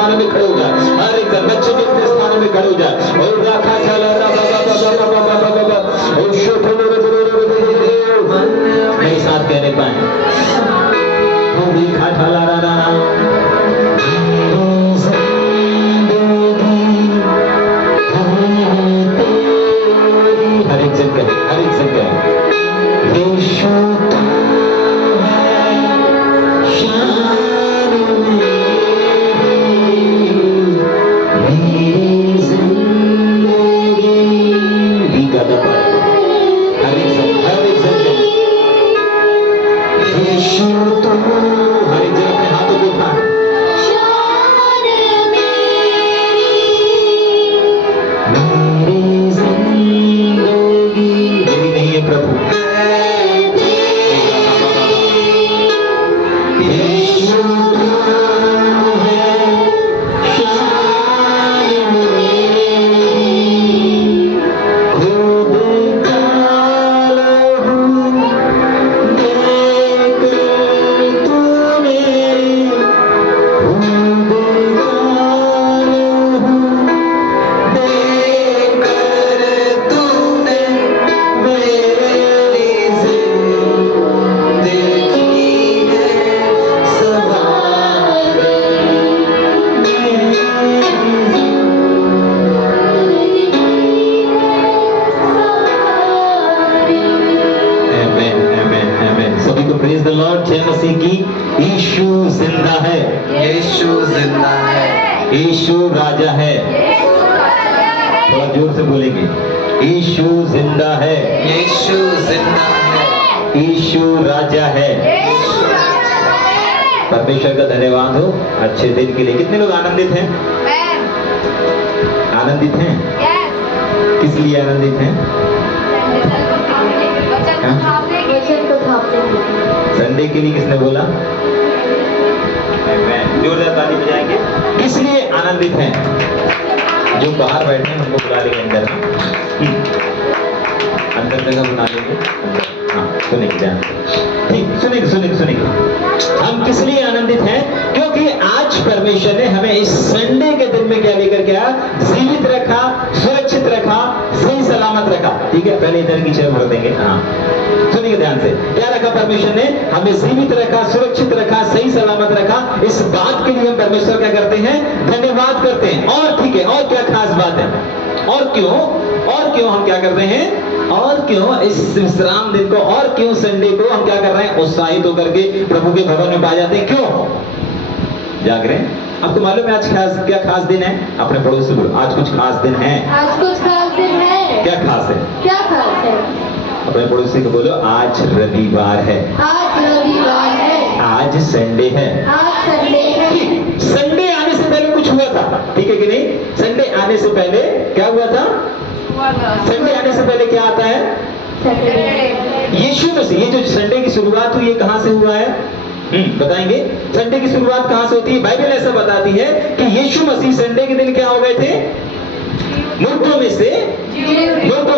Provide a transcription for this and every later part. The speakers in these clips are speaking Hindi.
स्थान में खड़े हो जाए, हर एक बच्चे भी अपने स्थान में खड़े हो जाए। और राखा चला नहीं साथ कहने पाए हर एक जन कहे, हर एक जन कहे यीशु तू है शान मेरी जिंदगी भी गाता पाए। हर एक जन कहे यीशु तू, हर एक जन अपने हाथों को उठाए। Praise the Lord. जय मसीह की। यीशु जिंदा है, यीशु जिंदा है, यीशु राजा है। थोड़ा जोर से बोलेंगे, यीशु जिंदा है, यीशु जिंदा है, यीशु राजा है। परमेश्वर का धन्यवाद हो अच्छे दिन के लिए। कितने लोग आनंदित हैं? आनंदित हैं? किस लिए आनंदित हैं? संडे के लिए किसने बोला? जोरदार ताली बजाएंगे। किस लिए आनंदित हैं? जो बाहर बैठे हैं उनको बुला लेंगे अंदर, अंदर जगह बना लेंगे। हाँ सुनेंगे ध्यान, ठीक सुनेंगे सुनेंगे सुनेंगे। हम किस लिए आनंदित हैं? क्योंकि आज परमेश्वर ने हमें इस संडे के दिन में क्या लेकर के आया? जीवित रखा, सुरक्षित रखा, सही सलामत रखा। ठीक है, पहले इधर की चेयर भर देंगे। हाँ सुनिए ध्यान से, क्या रखा परमेश्वर ने? हमें जीवित रखा, सुरक्षित रखा, सही सलामत रखा। इस बात के लिए हम परमेश्वर क्या करते हैं? धन्यवाद करते हैं। और ठीक है, और क्या खास बात है? और क्यों हम क्या करते हैं? और क्यों इस विश्राम दिन को, और क्यों संडे को हम क्या कर रहे हैं? उत्साहित होकर के प्रभु के भवन में पा जाते हैं। क्यों जाग रहे हैं? आपको मालूम है आज क्या खास दिन है? अपने पड़ोस से बोलो, आज कुछ खास दिन है। आज कुछ खास दिन है। क्या खास है? क्या खास है? अपने पड़ोसी को बोलो, आज रविवार है, आज रविवार है, आज संडे है। आज संडे है। संडे आने से पहले कुछ हुआ था, ठीक है कि नहीं? संडे आने से पहले क्या हुआ था? संडे आने से पहले क्या आता है? यीशु मसीह। ये जो संडे की शुरुआत हुई है कहां से हुआ है? बताएंगे। संडे की शुरुआत कहां से होती है? बाइबल ऐसा बताती है कि यीशु मसीह संडे के दिन क्या हो गए थे? मुर्दों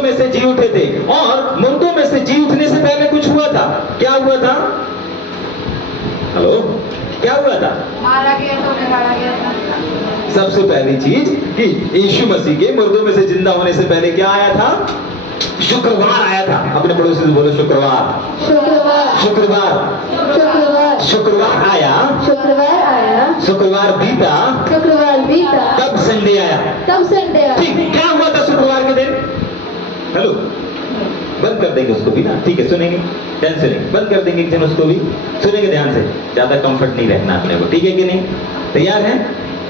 में से जी उठे थे। और मुर्दों में से जी उठने से पहले कुछ हुआ था। क्या हुआ था? हेलो, क्या हुआ था? मारा गया था। सबसे पहली चीज कि यीशु मसीह के मुर्दों में से जिंदा होने से पहले क्या आया था? शुक्रवार आया था। अपने पड़ोसी से बोलो, शुक्रवार। शुक्रवार शुक्रवार शुक्रवार शुक्रवार आया, शुक्रवार आया, शुक्रवार बीता, शुक्रवार बीता, तब संडे आया। तब संडे आया। ठीक, क्या हुआ था शुक्रवार के दिन? हेलो, बंद कर देंगे उसको भी ना, ठीक है? सुनेंगे, टेंशन नहीं, बंद कर देंगे एक जन उसको भी। सुनेंगे ध्यान से, ज्यादा कंफर्ट नहीं रखना अपने को, ठीक है कि नहीं? तैयार हैं?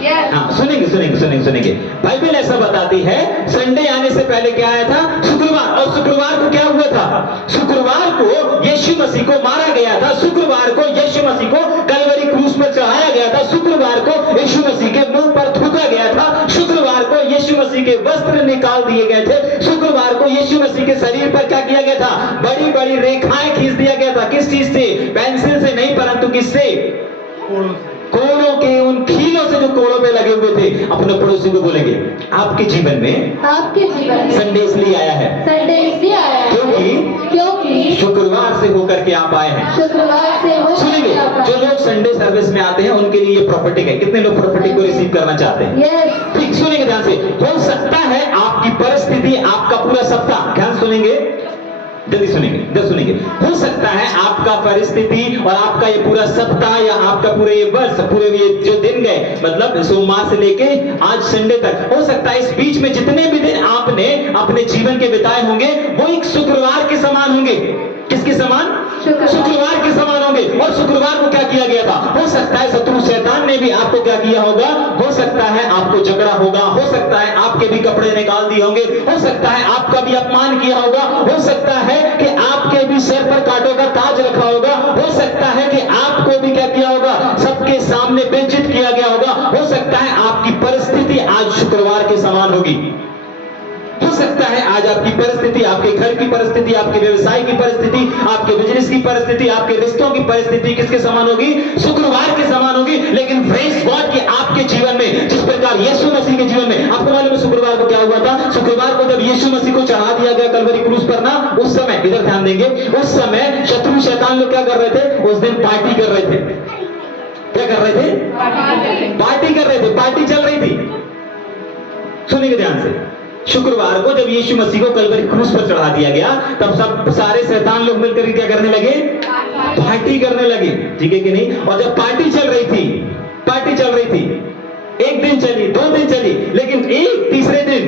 हाँ सुनेंगे सुनेंगे सुनेंगे सुनेंगे। बाइबल ऐसा बताती है संडे आने से पहले क्या आया था? शुक्रवार। और शुक्रवार को क्या हुआ था? शुक्रवार को यीशु मसीह को मारा गया था। शुक्रवार को यीशु मसीह को कलवरी क्रूस पर चढ़ाया गया था। शुक्रवार को यीशु मसीह के मुंह पर थूका गया था। शुक्रवार को यीशु मसीह के वस्त्र निकाल दिए गए थे। शुक्रवार को यीशु मसीह के शरीर पर क्या किया गया था? बड़ी बड़ी रेखाएं खींच दिया गया था। किस चीज से? पेंसिल से नहीं, परंतु किससे? कोड़ों के उन खीलों से जो कोड़ों पे लगे हुए थे। अपने पड़ोसी को बोलेंगे आपके जीवन में आपके जीवन में संडे इसलिए आया है संडे इसलिए आया है क्योंकि शुक्रवार से होकर के आप आए हैं। शुक्रवार से हो सुनिए, जो लोग संडे सर्विस में आते हैं उनके लिए ये प्रॉफिटिक है। कितने लोग प्रॉफिटिक को रिसीव करना चाहते हैं? यस ठीक, सुनेंगे ध्यान से। हो सकता है आपकी परिस्थिति, आपका पूरा सप्ताह, ध्यान सुनेंगे, जल्दी सुनेंगे, इधर सुनेंगे। हो सकता है आपका परिस्थिति और आपका ये पूरा सप्ताह या आपका पूरे ये वर्ष, पूरे ये जो दिन गए, मतलब सोमवार से लेके आज संडे तक, हो सकता है इस बीच में जितने भी दिन आपने अपने जीवन के बिताए होंगे वो एक शुक्रवार के समान होंगे। किसके समान? शुक्रवार के समान होंगे। और शुक्रवार को क्या किया गया था? हो सकता है शत्रु शैतान ने भी आपको क्या किया होगा? हो सकता है आपको जकड़ा होगा, हो सकता है आपके भी कपड़े निकाल दिए होंगे, हो सकता है आपका भी अपमान किया होगा, हो सकता है कि आपके भी सर पर कांटों का ताज रखा होगा, हो सकता है कि आपको भी क्या किया होगा? सबके सामने बेइज्जत किया गया होगा। हो सकता है आपकी परिस्थिति आज शुक्रवार के समान होगी। हो सकता है आज आपकी परिस्थिति, आपके घर की परिस्थिति, आपके व्यवसाय की परिस्थिति, आपके बिजनेस की परिस्थिति, आपके रिश्तों की परिस्थिति किसके समान होगी? शुक्रवार के समान होगी। लेकिन प्रेज़ गॉड कि आपके जीवन में जिस प्रकार यीशु मसीह के जीवन में, आपको मालूम है शुक्रवार को क्या हुआ था? शुक्रवार को जब यीशु मसीह को चढ़ा दिया गया कलवरी क्रूस पर ना, उस समय, इधर ध्यान देंगे, उस समय शत्रु शैतान लोग क्या कर रहे थे? उस दिन पार्टी कर रहे थे। क्या कर रहे थे? पार्टी कर रहे थे, पार्टी चल रही थी। सुनिए ध्यान से, शुक्रवार को जब यीशु मसीह को कलवरी क्रूस पर चढ़ा दिया गया, तब सब सारे शैतान लोग मिलकर क्या करने लगे? पार्टी करने लगे। ठीक है कि नहीं? और जब पार्टी चल रही थी, एक दिन चली, 2 दिन चली, लेकिन एक तीसरे दिन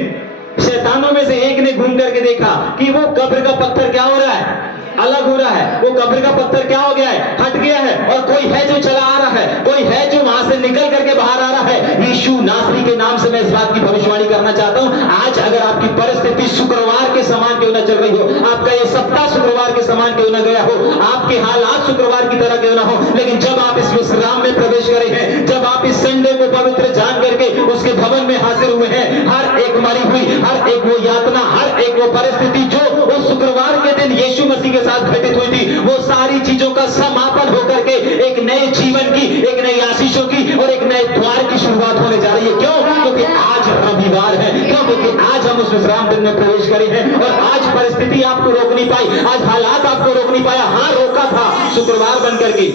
शैतानों में से एक ने घूम करके देखा कि वो कब्र का पत्थर क्या हो रहा है? अलग हो रहा है। वो कब्र का पत्थर क्या हो गया है? हट गया है। और कोई है जो चला आ रहा है, कोई है जो वहां से निकल करके बाहर आ रहा है। यीशु नासरी के नाम से मैं इस बात की भविष्यवाणी करना चाहता हूं, आज अगर आपकी परिस्थिति शुक्रवार के समान क्यों न चल रही हो, आपका ये सप्ताह शुक्रवार के समान क्यों न गया हो, आपके हालात शुक्रवार की तरह क्यों न हो, लेकिन जब आप इस विश्राम में प्रवेश करे हैं, जब आप इस संडे को पवित्र जान करके उसके भवन में हाजिर हुए हैं, हर एक मरी हुई, हर एक वो यातना, हर एक वो परिस्थिति जो उस शुक्रवार के दिन यीशु मसीह के साथ घटित हुई थी, वो सारी चीजों का समापन होकर के एक नए जीवन की, एक नई आशीषों की और एक नए द्वार की शुरुआत होने जा रही है। क्यों? क्योंकि आज रविवार है। क्यों? क्योंकि आज हम उस विश्राम दिन में प्रवेश करे हैं और आज परिस्थिति आपको रोक नहीं पाई, आज हालात आपको रोक नहीं पाया। हाँ, रोका था शुक्रवार बनकर के,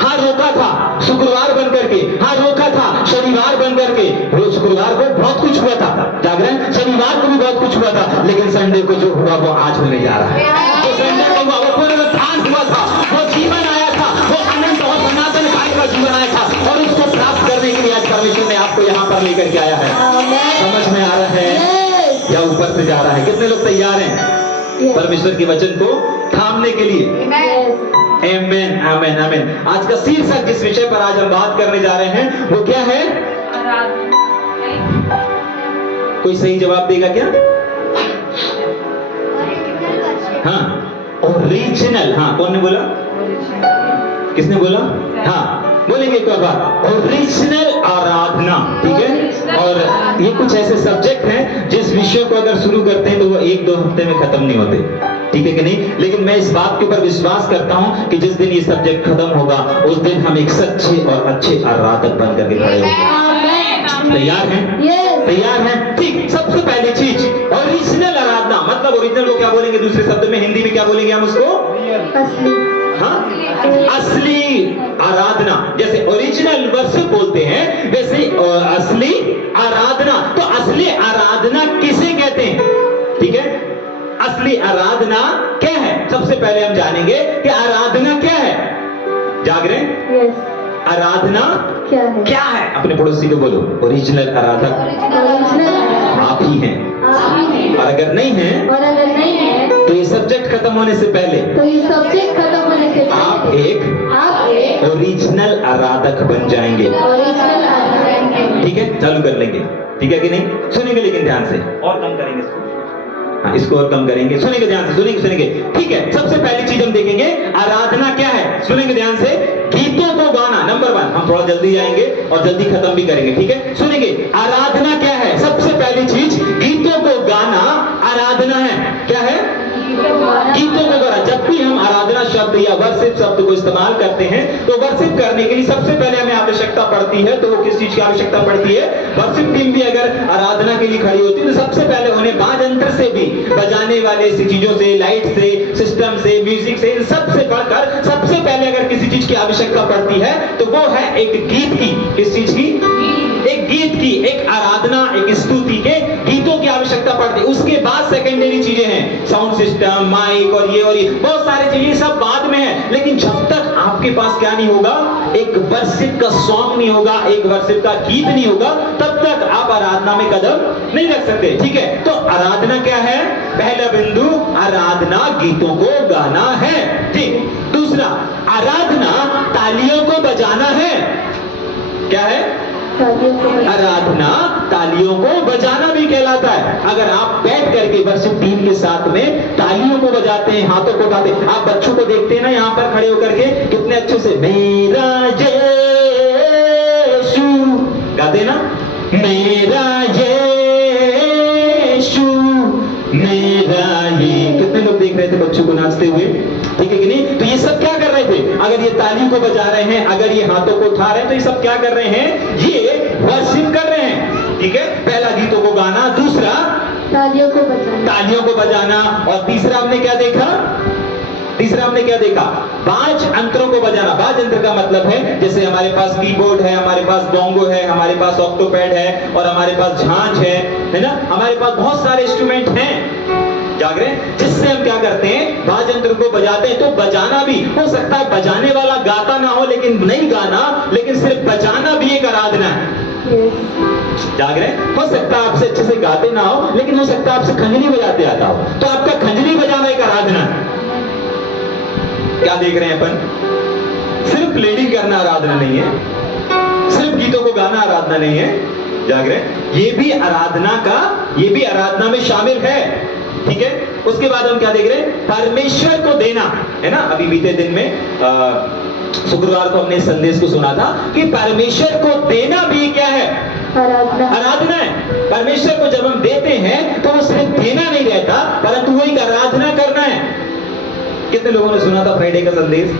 हाँ रोका था शुक्रवार बनकर के, हाँ रोका था शनिवार बनकर के। रोज शुक्रवार को बहुत कुछ हुआ था, जागरण, शनिवार को भी बहुत कुछ हुआ था, लेकिन संडे को जो हुआ वो आज होने जा रहा है। जो संडे को हुआ वो पुनरुत्थान हुआ था, वो जीवन आया था, वो अनंत और सनातन काल का जीवन आया था, और उसको प्राप्त करने के लिए आज परमेश्वर ने आपको यहाँ पर लेकर के आया है। समझ में आ रहा है या ऊपर से जा रहा है? कितने लोग तैयार हैं परमेश्वर के वचन को थामने के लिए? आमेन, आमेन, आमेन। आज का शीर्षक जिस विषय पर आज हम बात करने जा रहे हैं वो क्या है? कोई सही जवाब देगा क्या? हाँ, ओरिजिनल। हाँ, कौन ने बोला? किसने बोला? हाँ, बोलेंगे एक और बार, ओरिजिनल आराधना। ठीक है? और ये कुछ ऐसे सब्जेक्ट हैं जिस विषय को अगर शुरू करते हैं तो वो 1-2 हफ्ते में खत्म नहीं होते। ठीक है कि नहीं? लेकिन मैं इस बात के ऊपर विश्वास करता हूं कि जिस दिन ये सब्जेक्ट खत्म होगा उस दिन हम एक सच्चे और अच्छे आराधक बन करके खड़े होंगे। तैयार हैं? तैयार हैं? ठीक। सबसे पहली चीज ओरिजिनल आराधना, मतलब ओरिजिनल को क्या बोलेंगे दूसरे शब्द में, हिंदी में क्या बोलेंगे हम उसको? हाँ, असली आराधना। जैसे ओरिजिनल वर्शिप बोलते हैं, वैसे असली आराधना। तो असली आराधना किसे कहते हैं? ठीक है, असली आराधना क्या है? सबसे पहले हम जानेंगे कि आराधना क्या है। जागरण, आराधना क्या है? अपने पड़ोसी को बोलो, ओरिजिनल आराधक आप ही हैं। और अगर नहीं है तो ये सब्जेक्ट खत्म होने से पहले आप एक ओरिजिनल आराधक बन जाएंगे। ठीक है, चालू कर लेंगे। ठीक है कि नहीं? सुनेंगे लेकिन ध्यान से, और कम करेंगे इसको। हाँ, इसको और कम करेंगे। सुनेंगे ध्यान से, सुनेंगे। ठीक है, सबसे पहली चीज हम देखेंगे आराधना क्या है। सुनेंगे ध्यान से। गीतों को गाना, नंबर 1। हम थोड़ा जल्दी जाएंगे और जल्दी खत्म भी करेंगे। ठीक है, सुनेंगे आराधना क्या है। सबसे पहली चीज गीतों को गाना आराधना है। क्या है? गीतों को गाना। जब भी हम आराधना शब्द या वर्ष वर्शिप शब्द को इस्तेमाल करते हैं, तो वर्शिप करने के लिए सबसे पहले हमें आवश्यकता पड़ती है, तो वो किस चीज की आवश्यकता पड़ती है? वर्शिप टीम भी अगर आराधना के लिए खड़ी होती है तो सबसे पहले उन्हें वाद्य यंत्र से भी, बजाने वाले ऐसी चीजों से, लाइट से, सिस्टम से, म्यूजिक से, इन सबसे बढ़कर सबसे पहले अगर किसी चीज की आवश्यकता पड़ती है तो वो है एक गीत की। किस चीज की? एक गीत की, एक आराधना, एक स्तुति के गीतों की आवश्यकता पड़ती है। उसके बाद सेकेंडरी चीजें हैं, साउंड सिस्टम, माइक और ये बहुत सारी चीजें, सब बाद में है। लेकिन जब तक आपके पास क्या नहीं होगा, एक वर्शिप का सॉन्ग नहीं होगा, एक वर्शिप का गीत नहीं होगा, तब तक आप आराधना में कदम नहीं रख सकते। ठीक है, तो आराधना क्या है? पहला बिंदु, आराधना गीतों को गाना है। ठीक। दूसरा, आराधना तालियों को बजाना है। क्या है? आराधना तालियों को बजाना भी कहलाता है। अगर आप बैठ करके वर्शिप टीम के साथ में तालियों को बजाते हैं, हाथों को उठाते हैं, आप बच्चों को देखते हैं ना यहाँ पर खड़े होकर के कितने अच्छे से मेरा यीशु गाते ना, मेरा यीशु मेरा ये, कितने लोग देख रहे थे बच्चों को नाचते हुए? ठीक है कि नहीं? तो ये सब क्या कर रहे थे? अगर ये ताली को बजा रहे हैं, अगर ये हाथों को उठा रहे हैं, तो ये सब क्या कर रहे हैं? ये वर्शिप कर रहे हैं। ठीक है, पहला गीतों को गाना, दूसरा तालियों को बजाना, और तीसरा हमने क्या देखा? बाज यंत्रों को बजाना। बाज यंत्र का मतलब है, जैसे हमारे पास कीबोर्ड है, हमारे पास बोंगो है, हमारे पास ऑक्टोपैड है, और हमारे पास झांझ है ना, हमारे पास बहुत सारे इंस्ट्रूमेंट हैं, जाग रहे हैं, जिससे हम क्या करते हैं? बाज यंत्र को बजाते हैं। तो बजाना भी हो सकता है, बजाने वाला गाता ना हो, लेकिन नहीं गाना, लेकिन सिर्फ बजाना भी एक आराधना है। जाग रहे हैं? हो सकता है आपसे अच्छे से गाते ना हो, लेकिन हो सकता है आपसे खंजरी बजाते आता हो, तो आपका खंजरी बजाना एक आराधना है। क्या देख रहे हैं अपन? सिर्फ प्लेडिंग करना आराधना नहीं है, सिर्फ गीतों को गाना आराधना नहीं है। जाग रहे हैं? ये भी आराधना में शामिल है। ठीक है, उसके बाद हम क्या देख रहे हैं? परमेश्वर को देना, है ना। अभी बीते दिन में शुक्रवार को हमने संदेश को सुना था कि परमेश्वर को देना भी क्या है? आराधना है। परमेश्वर को जब हम देते हैं तो वो सिर्फ देना नहीं रहता, परंतु वो एक आराधना करना है। कितने लोगों ने सुना था फ्राइडे का संदेश?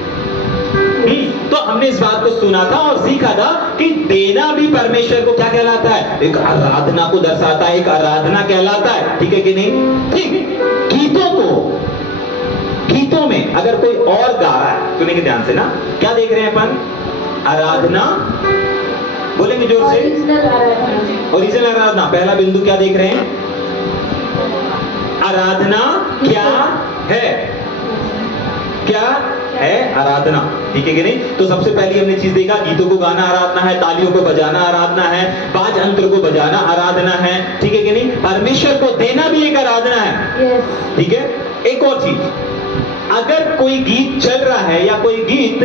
तो हमने इस बात को सुना था और सीखा था कि देना भी परमेश्वर को क्या कहलाता है? एक आराधना को दर्शाता है, एक आराधना कहलाता है। ठीक है कि नहीं? ठीक। गीतों में अगर कोई और गा रहा है, सुनेंगे ध्यान से ना, क्या देख रहे हैं अपन? आराधना, बोलेंगे जोर से, ओरिजिनल आराधना। पहला बिंदु क्या देख रहे हैं? आराधना क्या है? आराधना। ठीक है कि नहीं? तो सबसे पहली हमने चीज देखा, गीतों को गाना आराधना है, तालियों को बजाना आराधना है, बाज यंत्र को बजाना आराधना है। ठीक है कि नहीं? परमेश्वर को देना भी एक आराधना है। ठीक है। एक और चीज, अगर कोई गीत चल रहा है या कोई गीत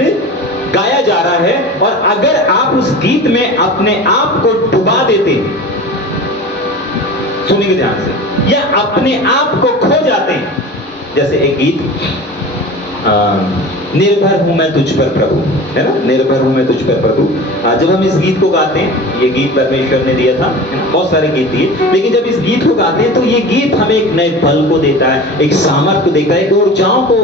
गाया जा रहा है, और अगर आप उस गीत में अपने आप को डुबा देते, सुनिए ध्यान से, या अपने आप को खो जाते हैं, जैसे एक गीत निर्भर हूं मैं तुझ पर प्रभु, है ना, निर्भर हूं मैं तुझ पर प्रभु। जब हम इस गीत को गाते हैं, ये गीत परमेश्वर ने दिया था, बहुत सारे गीत दिए, लेकिन जब इस गीत को गाते हैं तो ये गीत हमें एक नए बल को देता है, एक सामर्थ को देता है, एक ऊर्जाओं को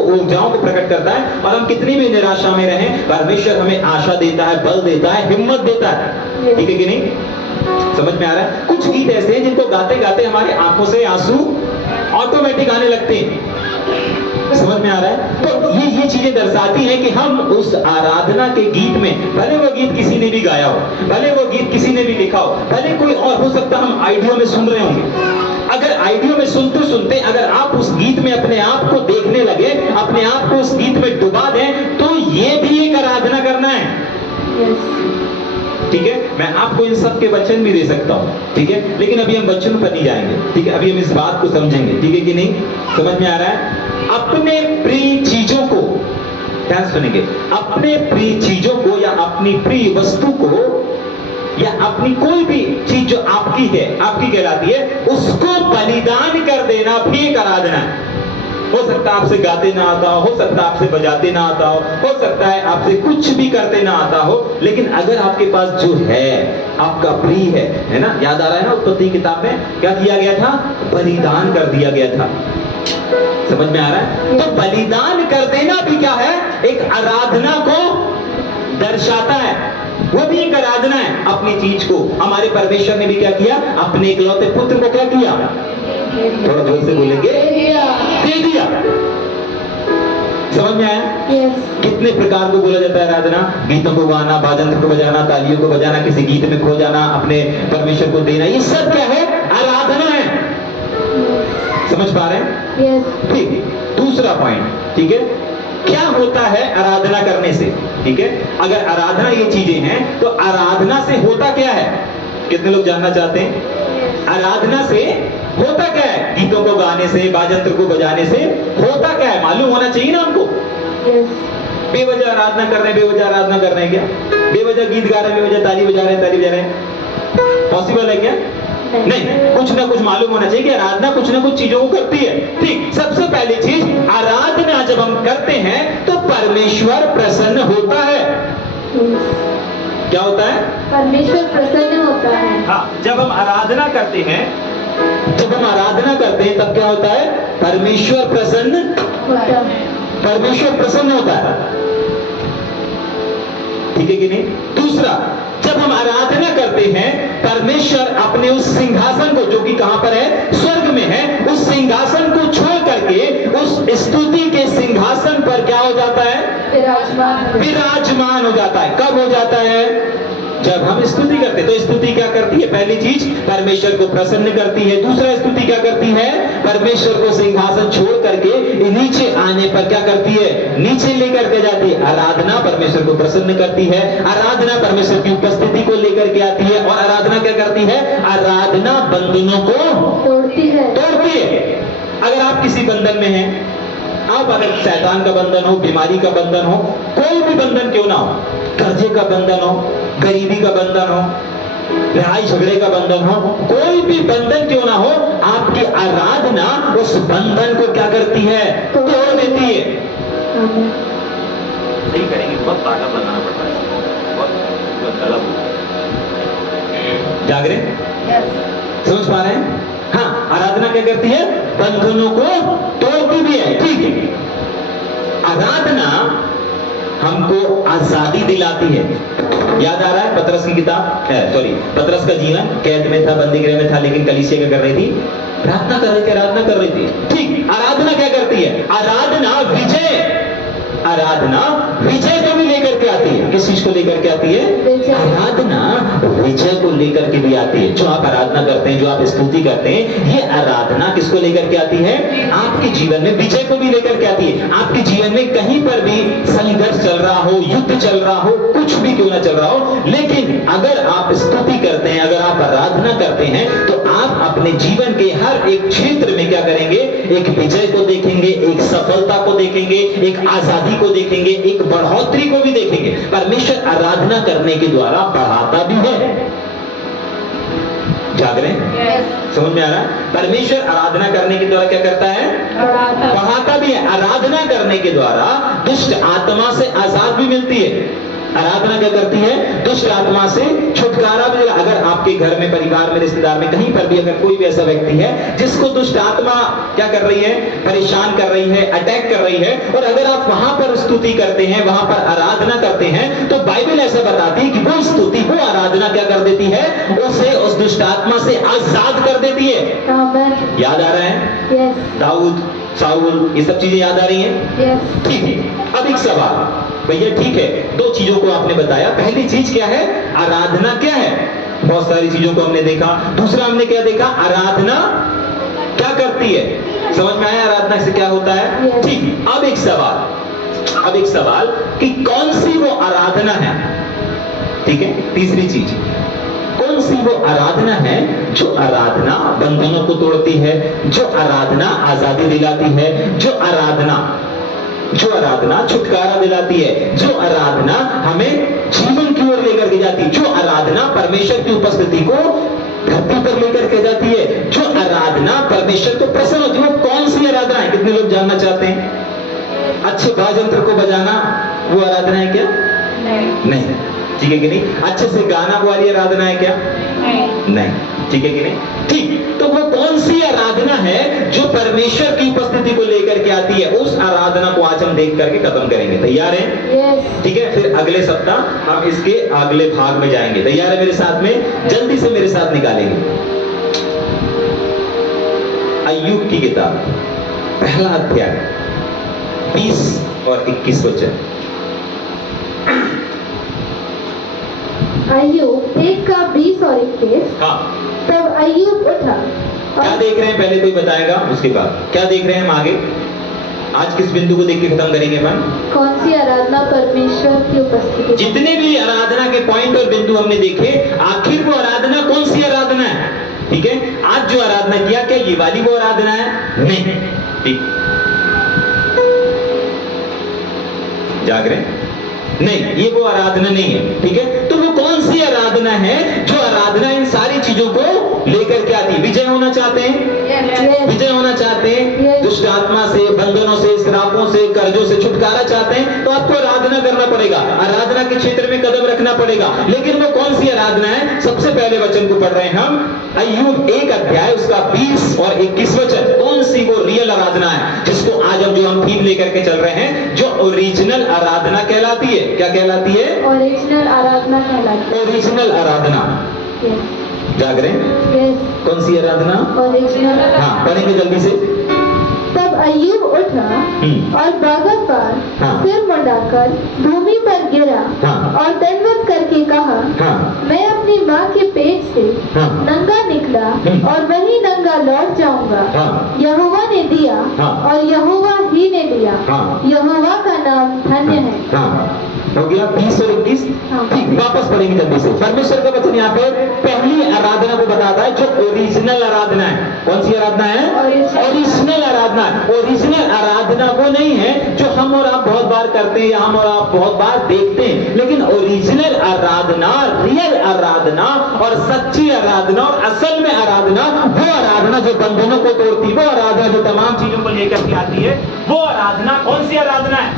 प्रकट करता है। और हम कितनी भी निराशा में रहें, परमेश्वर हमें आशा देता है, बल देता है, हिम्मत देता है। ठीक है कि नहीं? समझ में आ रहा है? कुछ गीत ऐसे हैं जिनको गाते गाते हमारे आंखों से आंसू ऑटोमेटिक आने लगते हैं। समझ में आ रहा है? तो ये चीजें दर्शाती हैं कि हम उस आराधना के गीत में, भले वो गीत किसी ने भी गाया हो, भले वो गीत किसी ने भी लिखा हो, भले कोई और हो सकता, हम ऑडियो में सुन रहे होंगे, अगर ऑडियो में सुनते सुनते अगर आप उस गीत में अपने आप को देखने लगे, अपने आप को उस गीत में डुबा दें, तो ये भी एक आराधना करना है। ठीक है, मैं आपको इन सब के वचन भी दे सकता हूँ, ठीक है, लेकिन अभी हम वचन पर नहीं जाएंगे। ठीक है, अभी हम इस बात को समझेंगे। ठीक है कि नहीं? समझ में आ रहा है? अपने प्रिय चीजों को, ध्यान सुनेंगे, अपने प्रिय चीजों को या अपनी प्रिय वस्तु को या अपनी कोई भी चीज जो आपकी है, आपकी कहलाती है, उसको बलिदान कर देना भी एक आराधना है। हो सकता है आपसे गाते ना आता हो सकता है आपसे बजाते ना आता हो सकता है आपसे कुछ भी करते ना आता हो, लेकिन अगर आपके पास जो है, आपका प्रिय है ना, याद आ रहा है ना, उत्पत्ति किताब में क्या किया गया था? बलिदान कर दिया गया था। समझ में आ रहा है? तो बलिदान कर देना भी क्या है? एक आराधना को दर्शाता है। वो भी एक आराधना है। अपनी चीज को हमारे परमेश्वर ने भी क्या किया? अपने इकलौते पुत्र को क्या किया? थोड़ा जोर से बोलेंगे, दे दिया। समझ में आया? Yes. कितने प्रकार को बोला जाता है आराधना? गीतों को गाना, वाजंत्र को बजाना, तालियों को बजाना, किसी गीत में खो जाना, अपने परमेश्वर को देना, ये सब क्या है? आराधना है। समझ पा रहे हैं? Yes. ठीक। दूसरा पॉइंट, ठीक है, क्या होता है आराधना करने से? ठीक है, अगर आराधना ये चीजें हैं तो आराधना से होता क्या है? कितने लोग जानना चाहते हैं? आराधना से होता क्या है? गीतों को गाने से, वाजंत्र को बजाने से होता क्या है? मालूम होना चाहिए ना हमको। Yes. बेवजह आराधना कर रहे हैं, बेवजह आराधना कर रहे हैं क्या? बेवजह गीत गा रहे हैं, बेवजह ताली बजा रहे हैं, ताली बजा रहे हैं, पॉसिबल है क्या? नहीं, कुछ ना कुछ मालूम होना चाहिए कि आराधना कुछ ना कुछ चीजों को करती है। ठीक, सबसे पहली चीज, आराधना जब हम करते हैं तो परमेश्वर प्रसन्न होता है। Yes. क्या होता है? परमेश्वर प्रसन्न होता है। हाँ, जब हम आराधना करते हैं, जब हम आराधना करते हैं तब क्या होता है? परमेश्वर प्रसन्न, होता है। परमेश्वर प्रसन्न होता है। ठीक है कि नहीं? दूसरा, जब हम आराधना करते हैं, परमेश्वर अपने उस सिंहासन को, जो कि कहां पर है? स्वर्ग में है, उस सिंहासन को छोड़ करके उस स्तुति के सिंहासन पर क्या हो जाता है? विराजमान। विराजमान हो जाता है। कब हो जाता है? जब हम स्तुति करते हैं। तो स्तुति क्या करती है? पहली चीज, परमेश्वर को प्रसन्न करती है। दूसरा, स्तुति क्या करती है? परमेश्वर को सिंहासन छोड़ करके नीचे आने पर क्या करती है? नीचे लेकर के जाती है। आराधना परमेश्वर को प्रसन्न करती है, आराधना परमेश्वर की उपस्थिति को लेकर के आती है, और आराधना क्या करती है? आराधना बंधनों को तोड़ती है। तोड़ती है। अगर आप किसी बंधन में हैं, आप अगर शैतान का बंधन हो, बीमारी का बंधन हो, कोई भी बंधन क्यों ना हो, कर्जे का बंधन हो, गरीबी का बंधन हो, लड़ाई झगड़े का बंधन हो, कोई भी बंधन क्यों ना हो, आपकी आराधना उस बंधन को क्या करती है? तोड़ देती है। आमीन। सही करेंगे, बहुत ताकत लगाना पड़ता है, बहुत गलत। जाग रहे? Yes. समझ पा रहे हैं? हाँ, आराधना क्या करती है? बंधनों को तोड़ती भी है। ठीक है, आराधना हमको आजादी दिलाती है। याद आ रहा है पतरस की किताब, सॉरी, पतरस का जीवन, कैद में था, बंदी गृह में था, लेकिन कलीसिया क्या कर रही थी? प्रार्थना कर रही थी, आराधना कर रही थी। ठीक, आराधना क्या करती है? आराधना विजय, आराधना विजय को भी लेकर के आती है। किस चीज को लेकर के आती है? विजय। आराधना विजय को लेकर के भी आती है। जो आप आराधना करते हैं, जो आप स्तुति करते हैं, ये आराधना किसको लेकर के आती है? आपके जीवन में विजय को भी लेकर के आती है। आपके जीवन में कहीं पर भी संघर्ष चल रहा हो, युद्ध चल रहा हो, कुछ भी क्यों ना चल रहा हो, लेकिन अगर आप स्तुति करते हैं, अगर आप आराधना करते हैं, तो आप अपने जीवन के हर एक क्षेत्र में क्या करेंगे? एक विजय को देखेंगे, एक सफलता को देखेंगे, एक आजादी को देखेंगे, एक बढ़ोतरी को भी देखेंगे। परमेश्वर आराधना करने के द्वारा बढ़ाता भी है। जाग रहे हैं? Yes. समझ में आ रहा है? परमेश्वर आराधना करने के द्वारा क्या करता है? बढ़ाता भी है। आराधना करने के द्वारा दुष्ट आत्मा से आजाद भी मिलती है। आराधना क्या करती है? दुष्ट आत्मा से छुटकारा भी। अगर आपके घर में, परिवार में, रिश्तेदार में, कहीं पर भी अगर कोई भी ऐसा व्यक्ति है जिसको दुष्ट आत्मा क्या कर रही है? परेशान कर रही है, अटैक कर रही है, और अगर आप वहां पर स्तुति करते हैं, वहां पर आराधना करते हैं, तो बाइबल ऐसा बताती है कि वो स्तुति, वो आराधना क्या कर देती है? उसे उस दुष्ट आत्मा से आजाद कर देती है। आमीन। याद आ रहा है? Yes. दाऊद, साउल, ये सब चीजें याद आ रही हैं? Yes. ठीक है। अब एक सवाल, भैया ठीक है, दो चीजों को आपने बताया। पहली चीज क्या है? आराधना क्या है? बहुत सारी चीजों को हमने देखा। दूसरा हमने क्या देखा? आराधना क्या करती है? समझ में आया आराधना से क्या होता है? Yes. ठीक। अब एक सवाल कि कौन सी वो आराधना है? ठीक है। तीसरी चीज, कौन सी वो आराधना है जो आराधना बंधनों को तोड़ती है, जो आराधना आजादी दिलाती है, जो आराधना छुटकारा दिलाती है, जो आराधना हमें जीवन की ओर लेकर के जाती है, जो आराधना परमेश्वर की उपस्थिति को धरती पर लेकर के जाती है, जो आराधना परमेश्वर को प्रसन्न होती है, वो कौन सी आराधना है? कितने लोग जानना चाहते हैं? अच्छे वाद्ययंत्र को बजाना वो आराधना है क्या? नहीं। ठीक है कि नहीं? अच्छे से गाना वाली आराधना है क्या? नहीं। नहीं। ठीक है कि नहीं? ठीक, तो वो कौन सी आराधना है जो परमेश्वर की उपस्थिति को लेकर के आती है? उस आराधना को आज हम देख करके खत्म करेंगे। तैयार हैं? यस। ठीक है, फिर अगले सप्ताह हम इसके अगले भाग में जाएंगे। तैयार है मेरे साथ में? जल्दी से मेरे साथ निकालेंगे अय्यूब की किताब, पहला अध्याय 20 और 21 वचन। अय्यूब 1 का 20 और 21। हाँ, तब अय्यूब उठा क्या और देख रहे हैं पहले कोई बताएगा, उसके बाद क्या देख रहे हैं हम आगे? आज किस बिंदु को देख के खत्म करेंगे अपन? कौन सी आराधना परमेश्वर की उपस्थिति? जितने भी आराधना के पॉइंट और बिंदु हमने देखे, आखिर वो आराधना कौन सी आराधना है? ठीक है, आज जो आराधना किया, क्या ये वाली वो आराधना है? नहीं। ठीक, जाग रहे हैं? नहीं, ये वो आराधना नहीं है। ठीक है, तो वो कौन सी आराधना है जो आराधना इन सारी चीजों को लेकर के आती है? विजय होना चाहते हैं? Yes. विजय होना चाहते हैं? Yes. दुष्ट आत्मा से, बंधनों से, श्रापों से, कर्जों से छुटकारा चाहते हैं, तो आपको आराधना करना पड़ेगा, आराधना के क्षेत्र में कदम रखना पड़ेगा। लेकिन वो कौन सी आराधना है? सबसे पहले वचन को पढ़ रहे हैं हम, अय्यूब 1 अध्याय उसका 20 और 21 वचन। कौन सी वो रियल आराधना है जिसको आज हम जो हम थीम लेकर के चल रहे हैं, जो ओरिजिनल आराधना कहलाती है? क्या कहलाती है? ओरिजिनल आराधना कहलाती ओरिजिनल आराधना। है। यस। जाग रहे हैं? यस। कौन सी आराधना? ओरिजिनल। हाँ, पढ़ेंगे जल्दी से। तब अय्यूब उठा और बागापार हाँ। सिर मुंडाकर भूमि पर गिरा हाँ। और दंडवत करके कहा, हाँ, मैं अपनी माँ के पेट से हाँ। नंगा निकला और वही नंगा लौट जाऊंगा। हाँ। यहोवा ने दिया हाँ। और यहोवा ही ने लिया। हाँ। यहोवा का नाम धन्य है। हाँ, हो गया 20 और 21। हाँ। ठीक, वापस पढ़ेंगे जल्दी से। परमेश्वर का वचन यहाँ पे पहली आराधना को बताता है जो ओरिजिनल आराधना है। कौन सी आराधना है? ओरिजिनल आराधना। ओरिजिनल आराधना वो नहीं है जो हम और आप बहुत बार करते हैं या हम और आप बहुत बार देखते हैं, लेकिन ओरिजिनल आराधना, रियल आराधना और सच्ची आराधना और असल में आराधना, वो आराधना जो बंधनों को तोड़ती है, वो आराधना जो तमाम चीजों को लेकर के आती है, वो आराधना कौन सी आराधना है?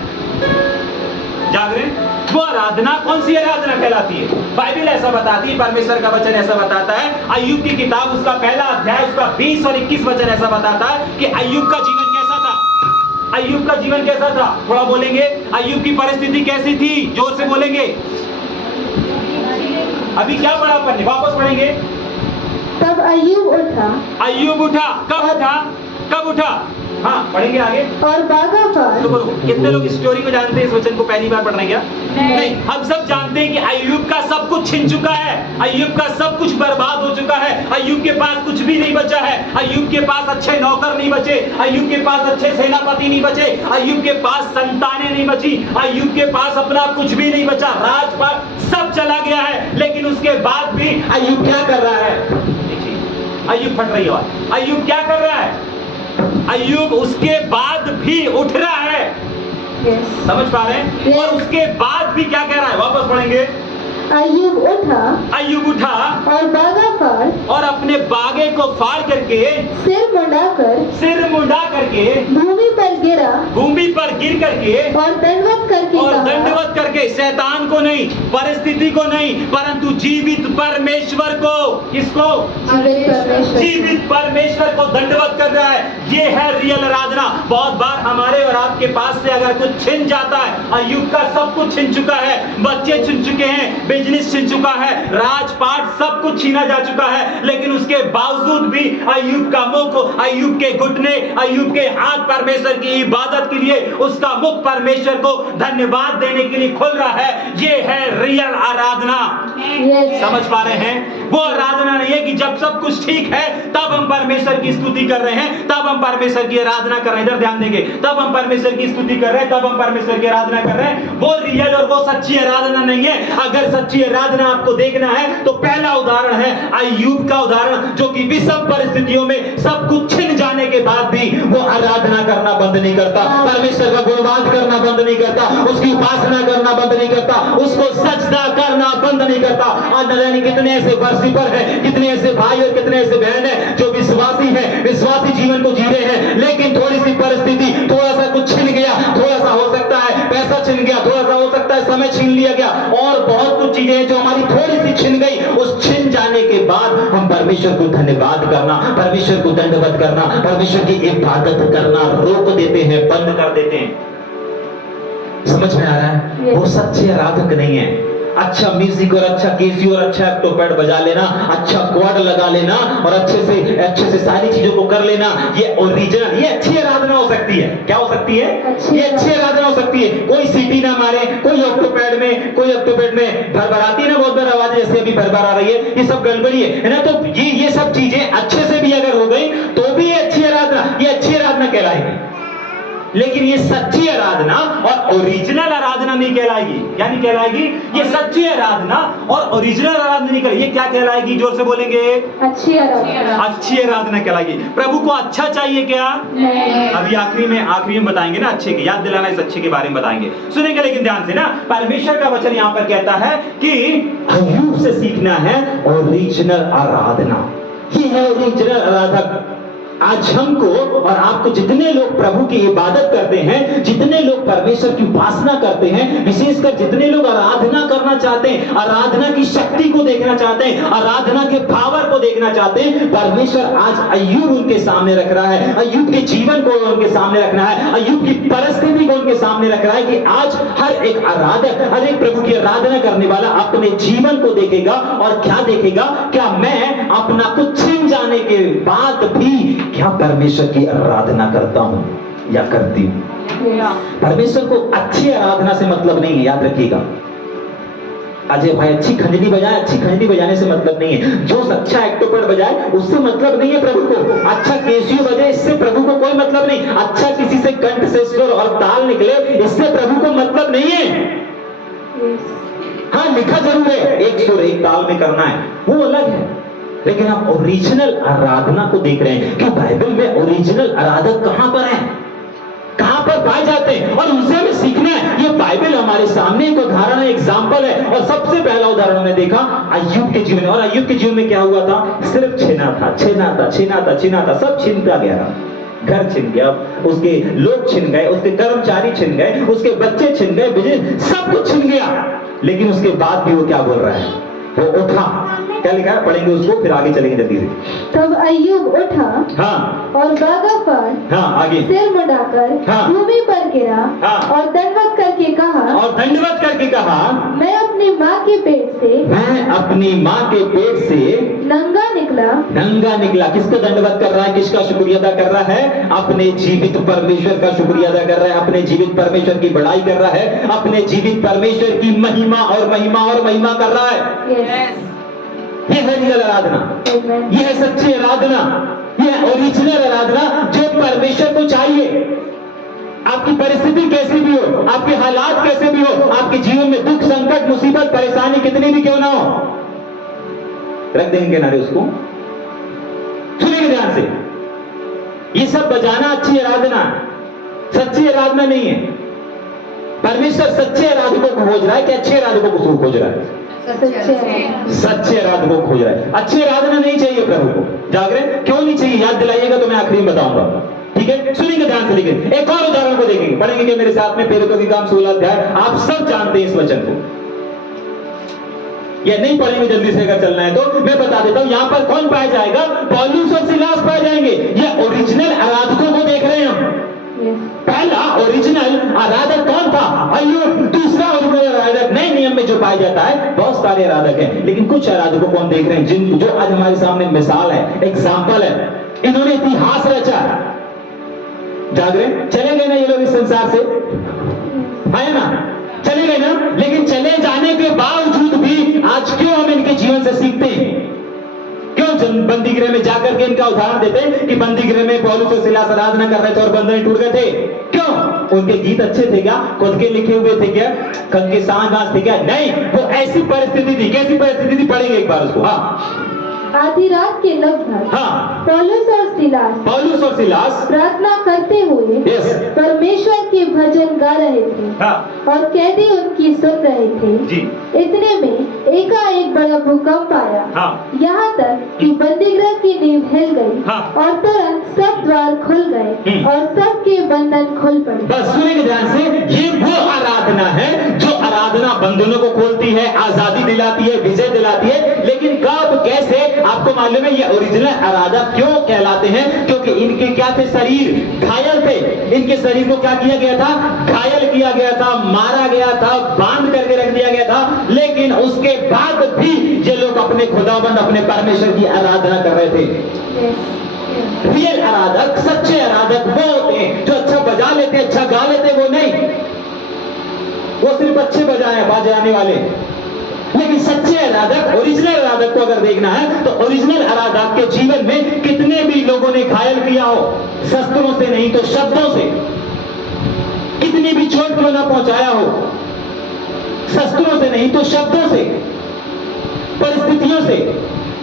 जाग रहे हैं? वो आराधना कौन सी आराधना कहलाती है? बाइबल ऐसा बताती है, परमेश्वर का वचन ऐसा बताता है। अय्यूब की किताब उसका पहला अध्याय उसका 20 और 21 वचन ऐसा बताता है कि अय्यूब का जीवन कैसा था। अय्यूब का जीवन कैसा था? थोड़ा बोलेंगे। अय्यूब की परिस्थिति कैसी थी? जोर से बोलेंगे। अभी क्या पढ़ा अपन ने? वापस पढ़ेंगे। तब अय्यूब उठा। अय्यूब उठा। कब उठा? कब उठा? हाँ, पढ़ेंगे आगे। और बागापार। तो बोलो, कितने लोग इस स्टोरी को जानते हैं? इस वचन को पहली बार पढ़ रहे हैं क्या? नहीं, हम सब जानते हैं कि अय्यूब का सब कुछ छिन चुका है, अय्यूब का सब कुछ बर्बाद हो चुका है, अय्यूब के पास कुछ भी नहीं बचा है, अय्यूब के पास अच्छे नौकर नहीं बचे, अय्यूब के पास अच्छे सेनापति नहीं बचे, अय्यूब के पास संतानें नहीं बची, अय्यूब के पास अपना कुछ भी नहीं बचा, राजपाट सब चला गया है। लेकिन उसके बाद भी अय्यूब क्या कर रहा है? अय्यूब फट रही है। अय्यूब क्या कर रहा है? अय्यूब उसके बाद भी उठ रहा है। Yes. समझ पा रहे हैं? Yes. और उसके बाद भी क्या कह रहा है? वापस पढ़ेंगे। अय्यूब उठा अय्यूब उठा और बागापार और अपने बागे को फाड़ करके, सिर मुंडा करके भूमि पर गिरा भूमि पर गिर करके और दंडवत करके और कहा, दंडवत करके, शैतान को नहीं, परिस्थिति को नहीं, परंतु जीवित परमेश्वर को, किसको? जीवित परमेश्वर। जीवित परमेश्वर को दंडवत कर रहा है। ये है रियल आराधना। बहुत बार हमारे और आपके पास से अगर कुछ छिन जाता है, अय्यूब का सब कुछ छिन चुका है, बच्चे छिन चुके हैं, बिजनेस छिन चुका है, राजपाट सब कुछ छीना जा चुका है, लेकिन उसके बावजूद भी अय्यूब का मुख, अय्यूब के घुटने, अय्यूब के हाथ परमेश्वर की इबादत के लिए, उसका मुख परमेश्वर को धन्यवाद देने के लिए खुल रहा है। ये है रियल आराधना। Yes. समझ पा रहे हैं? वो आराधना नहीं है कि जब सब कुछ ठीक है तब हम परमेश्वर की स्तुति कर रहे हैं, तब हम परमेश्वर की आराधना कर रहे हैं। इधर ध्यान देंगे। तब हम परमेश्वर की स्तुति कर रहे हैं, तब हम परमेश्वर की आराधना कर रहे हैं। वो रियल और वो सच्ची आराधना नहीं है। अगर सच्ची आराधना आपको देखना है तो पहला उदाहरण है अय्यूब का उदाहरण, जो कि विषम परिस्थितियों में सब कुछ छिन जाने के बाद भी वो आराधना करना बंद नहीं करता, परमेश्वर का गुणगान करना बंद नहीं करता, उसकी उपासना करना बंद नहीं करता, उसको सजदा करना बंद नहीं करता। आज न जाने कितने ऐसे वर्शिपर हैं, कितने ऐसे भाई और कितने ऐसे बहन हैं जो विश्वासी हैं, विश्वासी जीवन को जी रहे हैं, लेकिन थोड़ी सी परिस्थिति, थोड़ा सा कुछ छिन गया, थोड़ा सा हो सकता है पैसा छिन गया, थोड़ा सा हो सकता है समय छीन लिया गया, और बहुत कुछ चीजें हैं जो हमारी थोड़ी सी छिन गई। उस छिन जाने के बाद हम परमेश्वर को धन्यवाद करना, परमेश्वर को दंडवत करना, परमेश्वर की इबादत करना रोक देते हैं, बंद कर देते हैं। समझ में आ रहा है? वो सच्चे आराधक नहीं है। अच्छा म्यूजिक और अच्छा केसी और अच्छा टोपैड बजा लेना, अच्छा क्वाड लगा लेना और अच्छे से सारी चीजों को कर लेना, ये ओरिजिनल, ये अच्छी आराधना हो सकती है। क्या हो सकती है? ये अच्छी आराधना हो सकती है। कोई सीटी ना मारे, कोई ऑक्टोपैड में भरभराती है ना, बहुत बार आवाज जैसे अभी भरभर आ रही है, ये सब गड़बड़ी है ना। तो ये सब चीजें अच्छे से भी अगर हो गई तो भी ये अच्छी आराधना कहलाएगी। लेकिन ये सच्ची आराधना और ओरिजिनल आराधना नहीं कहलाएगी। क्या नहीं कहलाएगी? ये सच्ची आराधना और ओरिजिनल आराधना नहीं कहलाएगी। ये क्या कहलाएगी? जोर से बोलेंगे। अच्छी आराधना। अच्छी आराधना कहलाएगी। प्रभु को अच्छा चाहिए क्या? नहीं। अभी आखिरी में बताएंगे ना, अच्छे के याद दिलाना, इस अच्छे के बारे में बताएंगे। सुनेंगे लेकिन ध्यान से ना, परमेश्वर का वचन यहाँ पर कहता है कि अय्यूब से सीखना है ओरिजिनल आराधना। ये है ओरिजिनल आराधक। आज हमको और आपको, जितने लोग प्रभु की इबादत करते हैं, जितने लोग परमेश्वर की उपासना करते हैं, विशेषकर जितने लोग आराधना करना चाहते हैं, आराधना की शक्ति को देखना चाहते हैं, आराधना के पावर को देखना चाहते हैं, परमेश्वर आज अय्यूब उनके सामने रख रहा है। अय्यूब के जीवन को उनके सामने रखना है, अय्यूब की परिस्थिति को उनके सामने रख रहा है कि आज हर एक आराधक, हर एक प्रभु की आराधना करने वाला अपने जीवन को देखेगा और क्या देखेगा? क्या मैं अपना कुछ छिन जाने के बाद भी क्या परमेश्वर की आराधना करता हूं या करती हूं? परमेश्वर को अच्छी आराधना से मतलब नहीं है, याद रखिएगा। अजय भाई अच्छी खंजनी बजाए, अच्छी खंजनी बजाने से मतलब नहीं है। जो अच्छा एक्टोपैड बजाए उससे मतलब नहीं है प्रभु को। अच्छा केसियो बजाए, इससे प्रभु को कोई मतलब नहीं। अच्छा किसी से कंठ से स्वर और ताल निकले, इससे प्रभु को मतलब नहीं है। हाँ, लिखा जरूर है, एक सुर एक ताल में करना है, वो अलग है। लेकिन आप ओरिजिनल आराधना को देख रहे हैं कि बाइबल में ओरिजिनल आराधक कहां पर है, कहां पर पाए जाते हैं, और उनसे हमें सीखना है। ये बाइबल हमारे सामने एक उदाहरण है, एग्जाम्पल है। और सबसे पहला उदाहरण हमने देखा अय्यूब के जीवन में। और अय्यूब के जीवन में क्या हुआ था? सिर्फ छीना था, सब छीनता गया। घर छिन गया, उसके लोग छिन गए, उसके कर्मचारी छिन गए, उसके बच्चे छिन गए, बिजनेस सब कुछ छिन गया। लेकिन उसके बाद भी वो क्या बोल रहा है? वो उठा। क्या लिखा है? पढ़ेंगे उसको, फिर आगे चलेंगे जल्दी से। तब अय्यूब उठा, हाँ, और बागा पर, हाँ, आगे सिर मुड़ाकर, हाँ, भूमि पर गिरा, हाँ, और दंडवत करके कहा, मैं अपनी माँ के पेट से नंगा निकला। किसका दंडवत कर रहा है? किसका शुक्रिया अदा कर रहा है? अपने जीवित परमेश्वर का शुक्रिया अदा कर रहा है, अपने जीवित परमेश्वर की बड़ाई कर रहा है, अपने जीवित परमेश्वर की महिमा कर रहा है। ये है रियल आराधना, ये है सच्ची आराधना, ये है ओरिजिनल आराधना जो परमेश्वर को चाहिए। आपकी परिस्थिति कैसी भी हो, आपके हालात कैसे भी हो, आपके जीवन में दुख, संकट, मुसीबत, परेशानी कितनी भी क्यों ना हो, रख देंगे किनारे उसको। सुनिए ध्यान से, ये सब बजाना अच्छी आराधना, सच्ची आराधना नहीं है। परमेश्वर सच्चे आराधकों को खोज रहा है कि अच्छे आराधकों को खोज रहा है? सच्चे आराधकों को खोज रहा है। अच्छी आराधना नहीं चाहिए प्रभु को। जागरण क्यों नहीं चाहिए? याद दिलाइएगा तो मैं आखिरी में बताऊंगा। ठीक है, सुनिए ध्यान से। लेकिन एक और उदाहरण को देखेंगे, पढ़ेंगे कि मेरे साथ में प्रेरितों के काम 16 अध्याय। आप सब जानते हैं इस वचन को, या नहीं पढ़ेंगे जल्दी से अगर चलना है तो मैं बता देता हूं। यहां पर कौन पाया जाएगा? पौलुस और सिलास पाए जाएंगे। ये ओरिजिनल आराधकों को देख रहे हैं हम। पहला ओरिजिनल आराधक कौन था? अय्यूब। दूसरा ओरिजिनल आराधक नए नियम में जो पाया जाता है, बहुत सारे आराधक हैं, लेकिन कुछ आराधकों को हम देख रहे हैं जिन जो आज हमारे सामने मिसाल है, एग्जाम्पल है। इन्होंने इतिहास रचा। जागरे चले गए ना ये लोग इस संसार से, है ना? चले गए ना, लेकिन चले जाने के बावजूद भी आज क्यों हम इनके जीवन से सीखते हैं? क्यों बंदी गृह में जाकर के इनका उदाहरण देते हैं कि बंदी गृह में पौलुस और सिलास आराधना कर रहे थे और बंधन टूट गए थे? क्यों? उनके गीत अच्छे थे क्या? खुद के लिखे हुए थे क्या? खुद के सांस थे क्या? नहीं, वो ऐसी परिस्थिति थी। कैसी परिस्थिति थी? पढ़ेंगे एक बार उसको। हाँ, आधी रात के लगभग हाँ, पौलुस और सिलास प्रार्थना करते हुए परमेश्वर के भजन गा रहे थे, हाँ, और कैदी उनकी सुन रहे थे जी। इतने में एकाएक बड़ा भूकंप आया, हाँ, यहाँ तक कि बंदीगृह की नींव हिल गई, हाँ, और तुरंत सब द्वार खुल गए और सबके बंधन खुल पड़े। बस सुनिए ध्यान से, ये वो आराधना है जो आराधना बंधनों को खोलती है, आजादी दिलाती है, विजय दिलाती है। लेकिन कब, कैसे? आपको मालूम है ये ओरिजिनल आराधक क्यों कहलाते हैं? क्योंकि इनके क्या थे? शरीर घायल थे। इनके शरीर को क्या किया गया था? घायल किया गया था, मारा गया था, बांध करके रख दिया गया था। लेकिन उसके बाद भी ये लोग अपने खुदाबंद, अपने परमेश्वर की आराधना कर रहे थे। रियल आराधक, सच्चे आराधक वो होते हैं जो अच्छा बजा लेते, अच्छा गा लेते, वो नहीं, वो सिर्फ अच्छे बजाने वाले। लेकिन सच्चे आराधक, ओरिजिनल आराधक को अगर देखना है तो ओरिजिनल आराधक के जीवन में कितने भी लोगों ने घायल किया हो, शस्त्रों से नहीं तो शब्दों से, कितनी भी चोट क्यों ना पहुंचाया हो, शस्त्रों से नहीं तो शब्दों से, परिस्थितियों से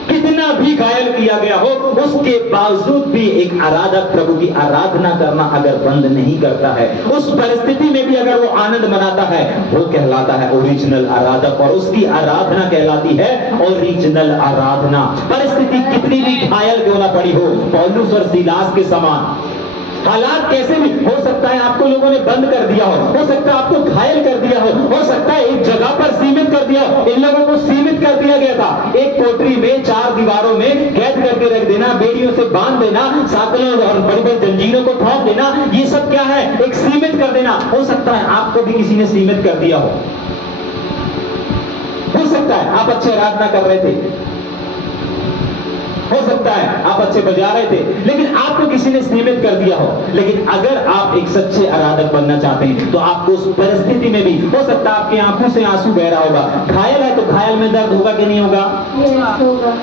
कितना भी घायल किया गया हो, उसके बावजूद भी एक आराधक प्रभु की आराधना करना अगर बंद नहीं करता है, उस परिस्थिति में भी अगर वो आनंद मनाता है, वो कहलाता है ओरिजिनल आराधक। और उसकी आराधना कहलाती है ओरिजिनल आराधना। परिस्थिति कितनी भी घायल क्यों ना पड़ी हो, पौलुस और सीलास के समान हालात कैसे भी हो सकता है, आपको लोगों ने बंद कर दिया हो सकता है आपको घायल कर दिया हो सकता है एक जगह पर सीमित कर दिया हो। इन लोगों को सीमित कर दिया गया था, एक कोठरी में 4 दीवारों में कैद करके रख देना, बेड़ियों से बांध देना, साकलों और बड़ी बड़ी जंजीरों को ठोक देना, ये सब क्या है? एक सीमित कर देना। हो सकता है आपको भी किसी ने सीमित कर दिया हो सकता है आप अच्छे आराधना कर रहे थे, हो सकता है आप अच्छे बजा रहे थे, लेकिन आपको किसी ने सीमित कर दिया हो। लेकिन अगर आप एक सच्चे आराधक बनना चाहते हैं तो आपको उस परिस्थिति में भी, हो सकता है आपकी आंखों से आंसू बह रहा होगा, घायल है तो घायल में दर्द होगा कि नहीं होगा?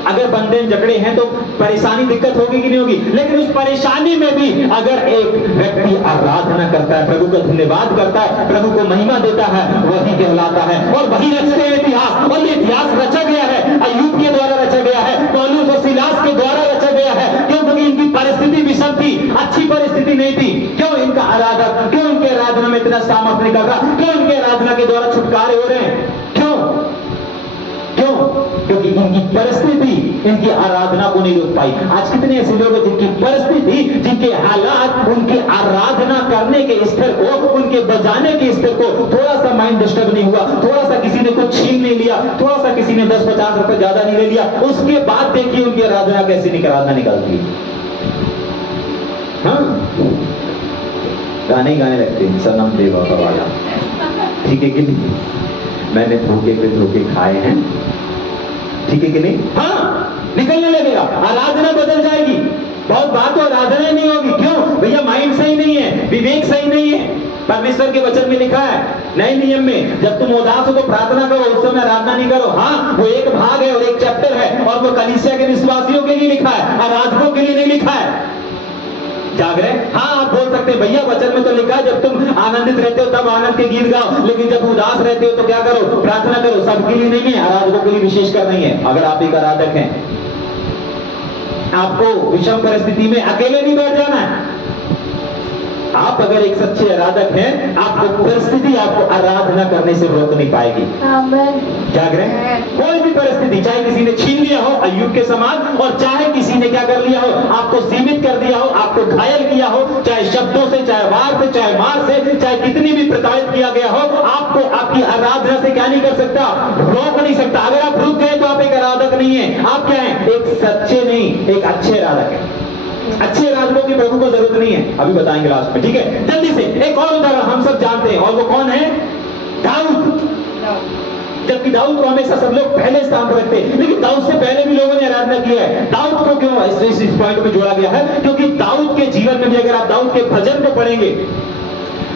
अगर बंधे जकड़े हैं तो परेशानी, दिक्कत होगी कि नहीं होगी? लेकिन उस परेशानी में भी अगर एक व्यक्ति आराधना करता है, प्रभु का धन्यवाद करता है, प्रभु को महिमा देता है, वही कहलाता है। और वही रचते हैं इतिहास, और ये इतिहास रचा गया है, अय्यूब के द्वारा रचा गया है, पौलुस और सीलास के द्वारा रचा गया है। क्यों? क्योंकि इनकी परिस्थिति विषम थी, अच्छी परिस्थिति नहीं थी। क्यों? इनका आराधक, क्यों इनके आराधना में इतना सामर्थ निकल रहा? क्यों इनके आराधना के द्वारा छुटकारे हो रहे हैं? क्यों? क्यों? क्योंकि इनकी परिस्थिति इनकी आराधना को नहीं रोक पाई। आज कितने ऐसे लोग हैं जिनकी परिस्थिति, जिनके हालात उनकी आराधना करने के स्तर को, उनके बजाने के स्तर को थोड़ा सा माइंड डिस्टर्ब नहीं हुआ, थोड़ा सा किसी ने कुछ छीन नहीं लिया, थोड़ा सा किसी ने 10-50 रुपए ज्यादा नहीं ले लिया, उसके बाद देखिए उनकी आराधना कैसी निकलती है। हाँ, गाने गाने लगते हैं, सनम देवा वाला, ठीक है कि नहीं? मैंने धोखे पे धोखे खाए हैं, ठीक है कि नहीं? हाँ, निकलने लगेगा, आराधना बदल जाएगी। बहुत बात तो आराधना नहीं होगी। क्यों? भैया माइंड सही नहीं है, विवेक सही नहीं है। परमेश्वर के वचन में लिखा है नए नियम में, जब तुम उदास हो तो प्रार्थना करो, उस समय आराधना नहीं करो। हाँ, वो एक भाग है और एक चैप्टर है, और वो कलीसिया के विश्वासियों के लिए लिखा है, आराधकों के लिए नहीं लिखा है। जाग रहे? हाँ, आप बोल सकते हैं भैया वचन में तो लिखा है जब तुम आनंदित रहते हो तब आनंद के गीत गाओ, लेकिन जब उदास रहते हो तो क्या करो? प्रार्थना करो। सबके लिए नहीं है, आराधकों के लिए विशेष कर नहीं है। अगर आप एक आराधक हैं, आपको विषम परिस्थिति में अकेले नहीं बैठ जाना है। आप अगर एक सच्चे आराधक हैं, आपको परिस्थिति आपको आराधना करने से रोक नहीं पाएगी। जाग रहे? कोई भी परिस्थिति, चाहे किसी ने छीन लिया हो अय्यूब के समान, और चाहे किसी ने क्या कर लिया हो, आपको सीमित कर दिया हो, आपको घायल किया हो, चाहे शब्दों से, चाहे वार से, चाहे मार से, चाहे कितनी भी प्रताड़ित किया गया हो, आपको आपकी आराधना से क्या नहीं कर सकता? रोक नहीं सकता। अगर आप रुक गए तो आप एक आराधक नहीं है, आप क्या है? एक सच्चे नहीं, एक अच्छे आराधक है। अच्छे आराधकों की प्रभु को जरूरत नहीं है, अभी बताएंगे लास्ट में, ठीक है? जल्दी से एक और उदाहरण हम सब जानते हैं, और वो कौन है? दाऊद। जबकि दाऊद को हमेशा सब लोग पहले स्थान पर रखते हैं, लेकिन दाऊद से पहले भी लोगों ने आराधना की है। दाऊद को क्यों इस पॉइंट में जोड़ा गया है? क्योंकि दाऊद के जीवन में भी अगर आप दाऊद के भजन को पढ़ेंगे,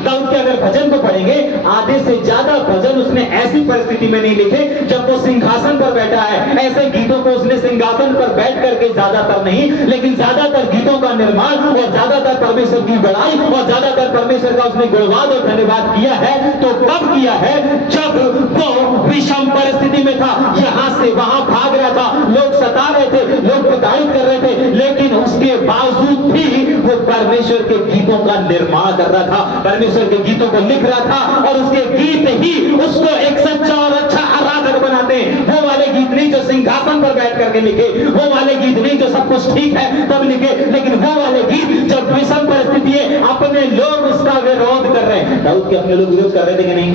दाऊद के अगर भजन को पढ़ेंगे, आधे से ज्यादा भजन उसने ऐसी परिस्थिति में नहीं लिखे जब वो सिंहासन पर बैठा है। ऐसे गीतों को उसने सिंहासन पर बैठ करके ज्यादातर नहीं, लेकिन ज्यादातर गीतों का निर्माण और ज्यादातर परमेश्वर की बड़ाई और ज्यादातर परमेश्वर का उसने गुणवाद और धन्यवाद किया है। तो कब किया है? जब वो विषम परिस्थिति में था, यहां से वहां भाग रहा था, लोग सता रहे थे, लोग प्रताड़ित कर रहे थे, लेकिन उसके बावजूद भी वो परमेश्वर के गीतों का निर्माण कर रहा था, परमेश्वर के गीतों को लिख रहा था, और उसके गीत ही उसको एक सच्चा और अच्छा आराधक बनाते हैं। वो वाले गीत नहीं जो सिंहासन पर बैठ करके लिखे, वो वाले गीत नहीं जो सब कुछ ठीक है तब लिखे, लेकिन वो वाले गीत जब विषम परिस्थिति है, अपने लोग उसका विरोध कर रहे हैं। दाऊद के अपने लोग विरोध कर रहे थे कि नहीं?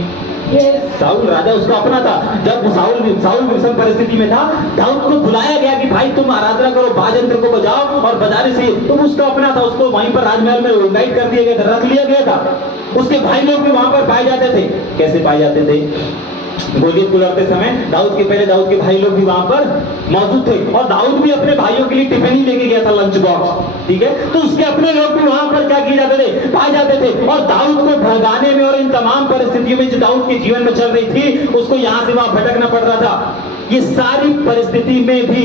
साउल राजा उसका अपना था। जब साउल विषम परिस्थिति में था, दाऊद को बुलाया गया कि भाई तुम आराधना करो, बाजंत्र को बजाओ, और बजाने से तुम उसका अपना था, उसको वहीं पर राजमहल में इनवाइट कर दिया गया था, रख लिया गया था। उसके भाई लोग भी वहां पर पाए जाते थे। कैसे पाए जाते थे? गोलियत को लड़ते समय दाऊद के भाई लोग भी वहां पर मौजूद थे, और दाऊद भी अपने भाइयों के लिए टिफिन ही लेके गया था, लंच बॉक्स, ठीक है। तो उसके अपने लोग भी वहां पर क्या किए जाते थे, पाए जाते थे। और दाऊद को भगाने में और इन तमाम परिस्थितियों में जो दाऊद के जीवन में चल रही थी, उसको यहां से वहां भटकना पड़ रहा था। ये सारी परिस्थिति में भी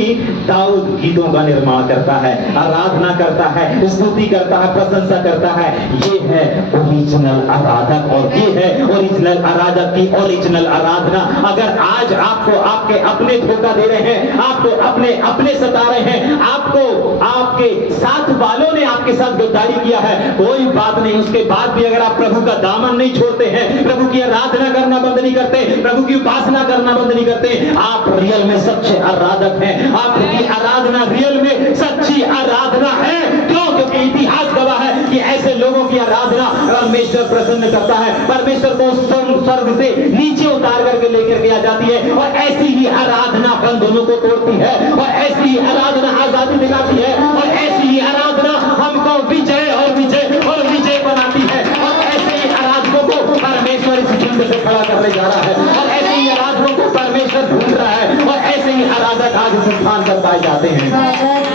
दाऊद गीतों का निर्माण करता है, आराधना करता है, स्तुति करता है, प्रशंसा करता है। ये है ओरिजिनल आराधक, और ये है ओरिजिनल आराधक की ओरिजिनल आराधना। अगर आज आपको आपके अपने धोखा दे रहे हैं, आपको अपने सता रहे हैं, आपको आपके साथ वालों ने आपके साथ गद्दारी किया है, कोई बात नहीं। उसके बाद भी अगर आप प्रभु का दामन नहीं छोड़ते हैं, प्रभु की आराधना करना बंद नहीं करते, प्रभु की उपासना करना बंद नहीं करते, आप रियल में सच्चे आराधक हैं। आपकी आराधना रियल में सच्ची आराधना है। क्यों? क्योंकि इतिहास गवाह है कि ऐसे लोगों की आराधना परमेश्वर प्रसन्न करता है। परमेश्वर को स्वर्ग से नीचे उतार करके लेकर के आ जाती है, और ऐसी ही आराधना बंधनों को तोड़ती है, और ऐसी ही आराधना आजादी दिलाती है, और ऐसी ही आराधना हमको विजय और विजय बनाती है। और ऐसे ही आराधकों को परमेश्वर इस जिंदगी से खड़ा करने जा रहा है, और ऐसे ही आराधकों को परमेश्वर ढूंढ रहा है, और ऐसे ही आराधक आज इस स्थान पर पाए जाते हैं।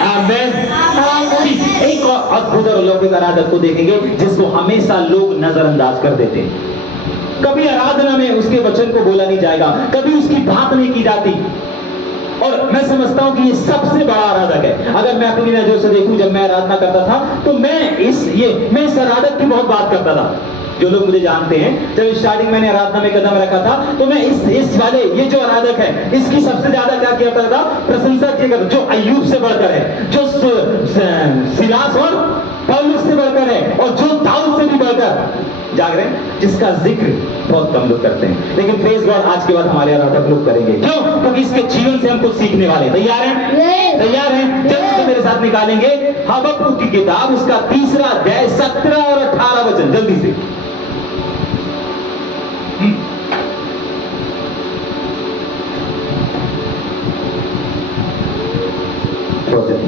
आमीन। एक और अद्भुत और अलौकिक आराधक को देखेंगे जिसको हमेशा लोग नजरअंदाज कर देते हैं। कभी आराधना में उसके वचन को बोला नहीं जाएगा, कभी उसकी बात नहीं की जाती, और मैं समझता हूं कि ये सबसे बड़ा आराधक है। अगर मैं अपनी नजरों से देखूं, जब मैं आराधना करता था तो मैं इस आराधक की बहुत बात करता था। जो लोग मुझे जानते हैं, जब स्टार्टिंग मैंने आराधना में कदम रखा था, तो मैं इस वाले ये जो आराधक है, इसकी सबसे ज्यादा क्या किया था, प्रशंसा किया करता, जो अय्यूब से बढ़कर है, जो सिलास और पौलुस से बढ़कर है, और जो दाऊद से भी बढ़कर जाग रहे हैं, जिसका जिक्र बहुत कम लोग करते हैं, लेकिन प्रेज गॉड आज के बाद हमारे आराधक लोग करेंगे। क्यों? क्योंकि इसके जीवन से हम कुछ सीखने वाले। तैयार हैं? तैयार हैं? जल्दी से मेरे साथ निकालेंगे हबक्कुक की किताब, उसका 3 अध्याय 17 और 18 वचन, जल्दी से।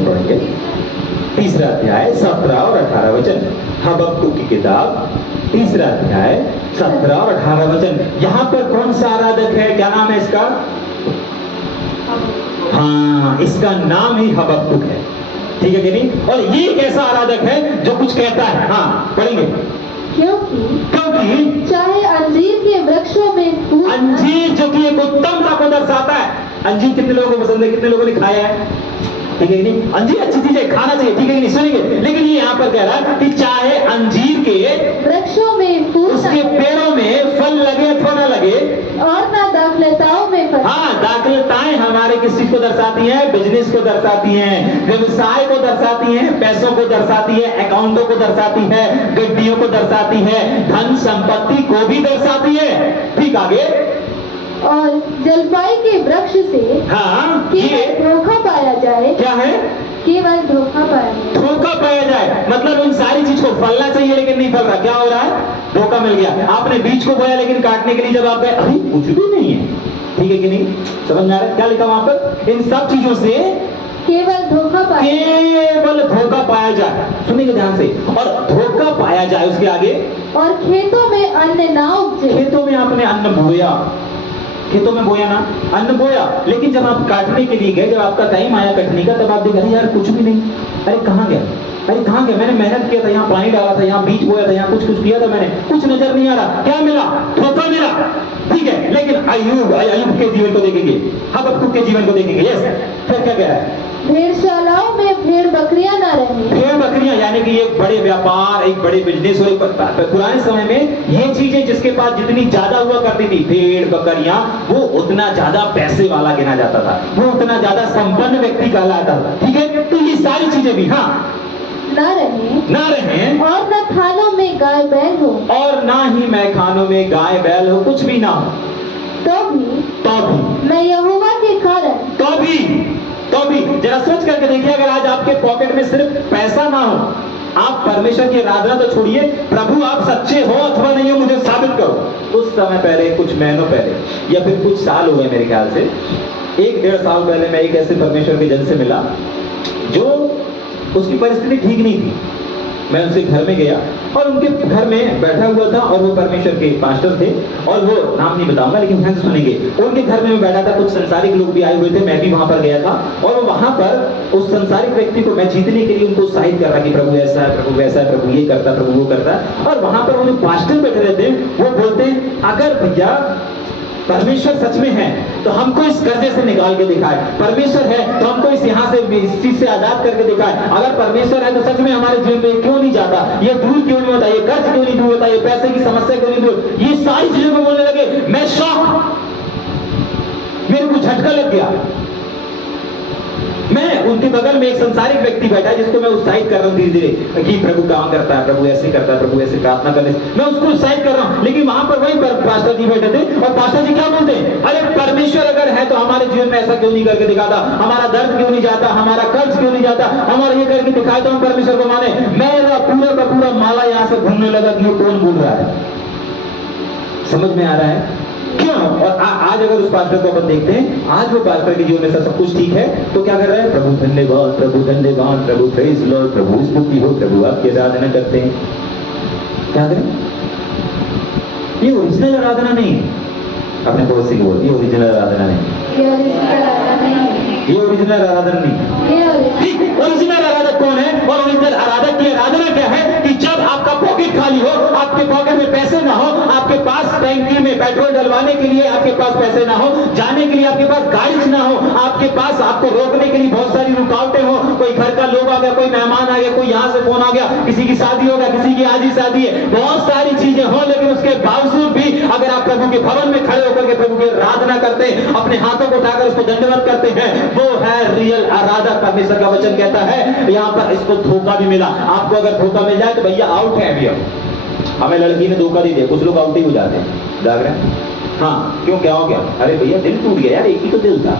पढ़ेंगे 3 अध्याय 17 और 18 वचन। हबक्कुक की किताब 3 अध्याय 17 और 18 वचन। यहाँ पर कौन सा आराधक है? क्या नाम है इसका? हाँ, इसका नाम ही हबक्कुक है, ठीक है कि नहीं? और ये एक ऐसा आराधक है जो कुछ कहता है। हाँ, पढ़ेंगे। क्योंकि चाहे अंजीर के वृक्षों में फूल, अंजीर जो कि एक उत्तमता को दर्शाता है। अंजीर कितने लोगों को पसंद है? कितने लोगों ने खाया है? ठीक है कि नहीं? अंजीर अच्छी चीज है, खाना चाहिए, ठीक है कि नहीं? सुनेंगे। लेकिन ये यहाँ पर कह रहा है कि चाहे अंजीर के वृक्षों में फूल, उसके पेड़ों में फल लगे अथवा ना लगे, और ना दाखलताओं में फल। हाँ, दाखलताएं हमारे किस चीज को दर्शाती हैं? बिजनेस को दर्शाती हैं, व्यवसाय को दर्शाती हैं, पैसों को दर्शाती है, अकाउंटों को दर्शाती है, गड्डियों को दर्शाती है, धन संपत्ति को भी दर्शाती है। ठीक, आगे। और जलपाई के वृक्ष से हाँ, केवल ये धोखा पाया जाए। क्या है? केवल धोखा पाया जाए। धोखा पाया जाए, मतलब इन सारी चीज को फलना चाहिए लेकिन नहीं फल रहा। क्या हो रहा है? धोखा मिल गया। आपने बीज को बोया लेकिन काटने के लिए जब आप गए, अभी कुछ भी नहीं है। ठीक है कि नहीं? समझ में आ रहा है क्या लिखा वहां पर? इन सब चीजों से केवल धोखा पाया जाए। सुनिए ध्यान से। और धोखा पाया जाए, उसके आगे। और खेतों में अन्न ना उपजे। खेतों में आपने अन्न बोया, खेतों में बोया ना, अन्न बोया, लेकिन जब आप काटने के लिए गए, जब आपका टाइम आया कटने का, तब आप देखा यार कुछ भी नहीं। अरे कहाँ गया? अरे कहाँ गया? मैंने मेहनत किया था, यहाँ पानी डाला था, यहाँ बीज बोया था, यहाँ कुछ किया था मैंने, कुछ नजर नहीं आ रहा। क्या मिला? धोखा मिला। ठीक है, लेकिन अय्यूब के जीवन को देखेंगे, हबक्कुक के जीवन को देखेंगे। यस, फिर क्या कह रहा है? भेड़शालाओं में भेड़ बकरियां ना रहे। भेड़ बकरियां यानी कि एक बड़े व्यापार, एक बड़े बिजनेस। और पुराने समय में ये चीजें जिसके पास जितनी ज्यादा हुआ करती थी, भेड़ बकरियां, वो उतना ज्यादा पैसे वाला गिना जाता था, वो उतना ज्यादा संपन्न व्यक्ति कहलाता था। ठीक है, तो ये सारी चीजें भी हाँ ना रहे, और न थानों में गाय बैल हो, और ना ही मैखानों में गाय बैल हो, कुछ भी ना हो, तो भी मैं यहोवा के कारण, तो भी जरा सोच करके देखिए, अगर आज आपके पॉकेट में सिर्फ पैसा ना हो, आप परमेश्वर की आराधना तो छोड़िए, प्रभु आप सच्चे हो अथवा नहीं हो मुझे साबित करो। उस समय पहले, कुछ महीनों पहले या फिर कुछ साल हो गए मेरे ख्याल से, 1-1.5 साल पहले मैं एक ऐसे परमेश्वर के जन से मिला जो उसकी परिस्थिति ठीक नहीं थी। मैं उनके घर में गया और उनके घर में बैठा हुआ था और वो परमेश्वर के पास्टर थे और वो नाम नहीं बताऊंगा लेकिन ध्यान से सुनेंगे। उनके घर में मैं बैठा था, कुछ संसारिक लोग भी आए हुए थे, मैं भी वहां पर गया था और वो वहां पर उस संसारिक व्यक्ति को मैं जीतने के लिए उनको उत्साहित कर रहा कि प्रभु ऐसा है, प्रभु वैसा है, प्रभु ये करता, प्रभु वो करता। और वहां पर वो जो पास्टर बैठे रहते वो बोलते अगर भैया परमेश्वर सच में है तो हमको इस कर्जे से निकाल के दिखाए, परमेश्वर है तो हमको इस यहाँ से इस चीज से आजाद करके दिखाए, अगर परमेश्वर है तो सच में हमारे जीवन में क्यों नहीं जाता, ये दूर क्यों नहीं होता, ये कर्ज क्यों नहीं दूर होता, ये पैसे की समस्या क्यों नहीं दूर, ये सारी चीजों को बोलने लगे। मैं शॉक, मेरे को झटका लग गया। मैं उनके बगल में एक संसारिक व्यक्ति बैठा जिसको मैं उत्साहित कर रहा हूँ धीरे धीरे कि प्रभु काम करता है, प्रभु ऐसे करता है, प्रभु ऐसे प्रार्थना करने, मैं उसको उत्साहित कर रहा हूँ। लेकिन वहां पर वही पास्टर जी बैठे थे और पास्टर जी क्या बोलते हैं, अरे परमेश्वर अगर है तो हमारे जीवन में ऐसा क्यों नहीं करके दिखाता, हमारा दर्द क्यों नहीं जाता, हमारा कर्ज क्यों नहीं जाता, हमारा ये करके दिखाए तो हम परमेश्वर को माने। मेरा पूरा का पूरा माला यहाँ से घूमने लगा कि ये कौन बोल रहा है। समझ में आ रहा है क्यों? और आज अगर उस पास्टर को अपन देखते हैं, आज वो पास्टर के जीवन में सब कुछ ठीक है तो क्या कर रहा है, प्रभु धन्यवाद, प्रभु धन्यवाद, प्रभु प्रेज लॉर्ड, प्रभु स्तुति हो, प्रभु आपकी आराधना करते हैं। क्या करें? ये ओरिजिनल आराधना नहीं है। अपने पड़ोसी को बोल, ये ओरिजिनल आराधना नहीं, ये ओरिजिनल आराधना नहीं। ओरिजिनल आराधक कौन है और ओरिजिनल आराधक की आराधना क्या है कि जब आपका पॉकेट खाली हो, आपके पॉकेट में पैसे ना हो, आपके पास टैंकी में पेट्रोल डलवाने के लिए आपके पास पैसे ना हो, जाने के लिए आपके पास गाड़ी ना हो, आपके पास आपको रोकने के लिए बहुत सारी रुकावटें हो, कोई घर का लोग आ गया, कोई मेहमान आ गया, कोई यहाँ से फोन आ गया, किसी की शादी होगा, किसी की आज ही शादी है, बहुत सारी चीजें हो, लेकिन उसके बावजूद भी अगर आप प्रभु के भवन में खड़े होकर के प्रभु की आराधना करते हैं, अपने हाथों को उठाकर उसको दंडवत करते हैं, वो है रियल आराधक। परमेश्वर का वचन कहता है यहाँ पर इसको धोखा भी मिला। आपको अगर धोखा मिल जाए तो भैया आउट है अभी। हमें लड़की ने धोखा दे दिया, कुछ लोग आउट ही हो जाते हैं, जाग रहे हैं। हाँ क्यों, क्या हो गया? अरे भैया दिल टूट गया यार, एक ही तो दिल था,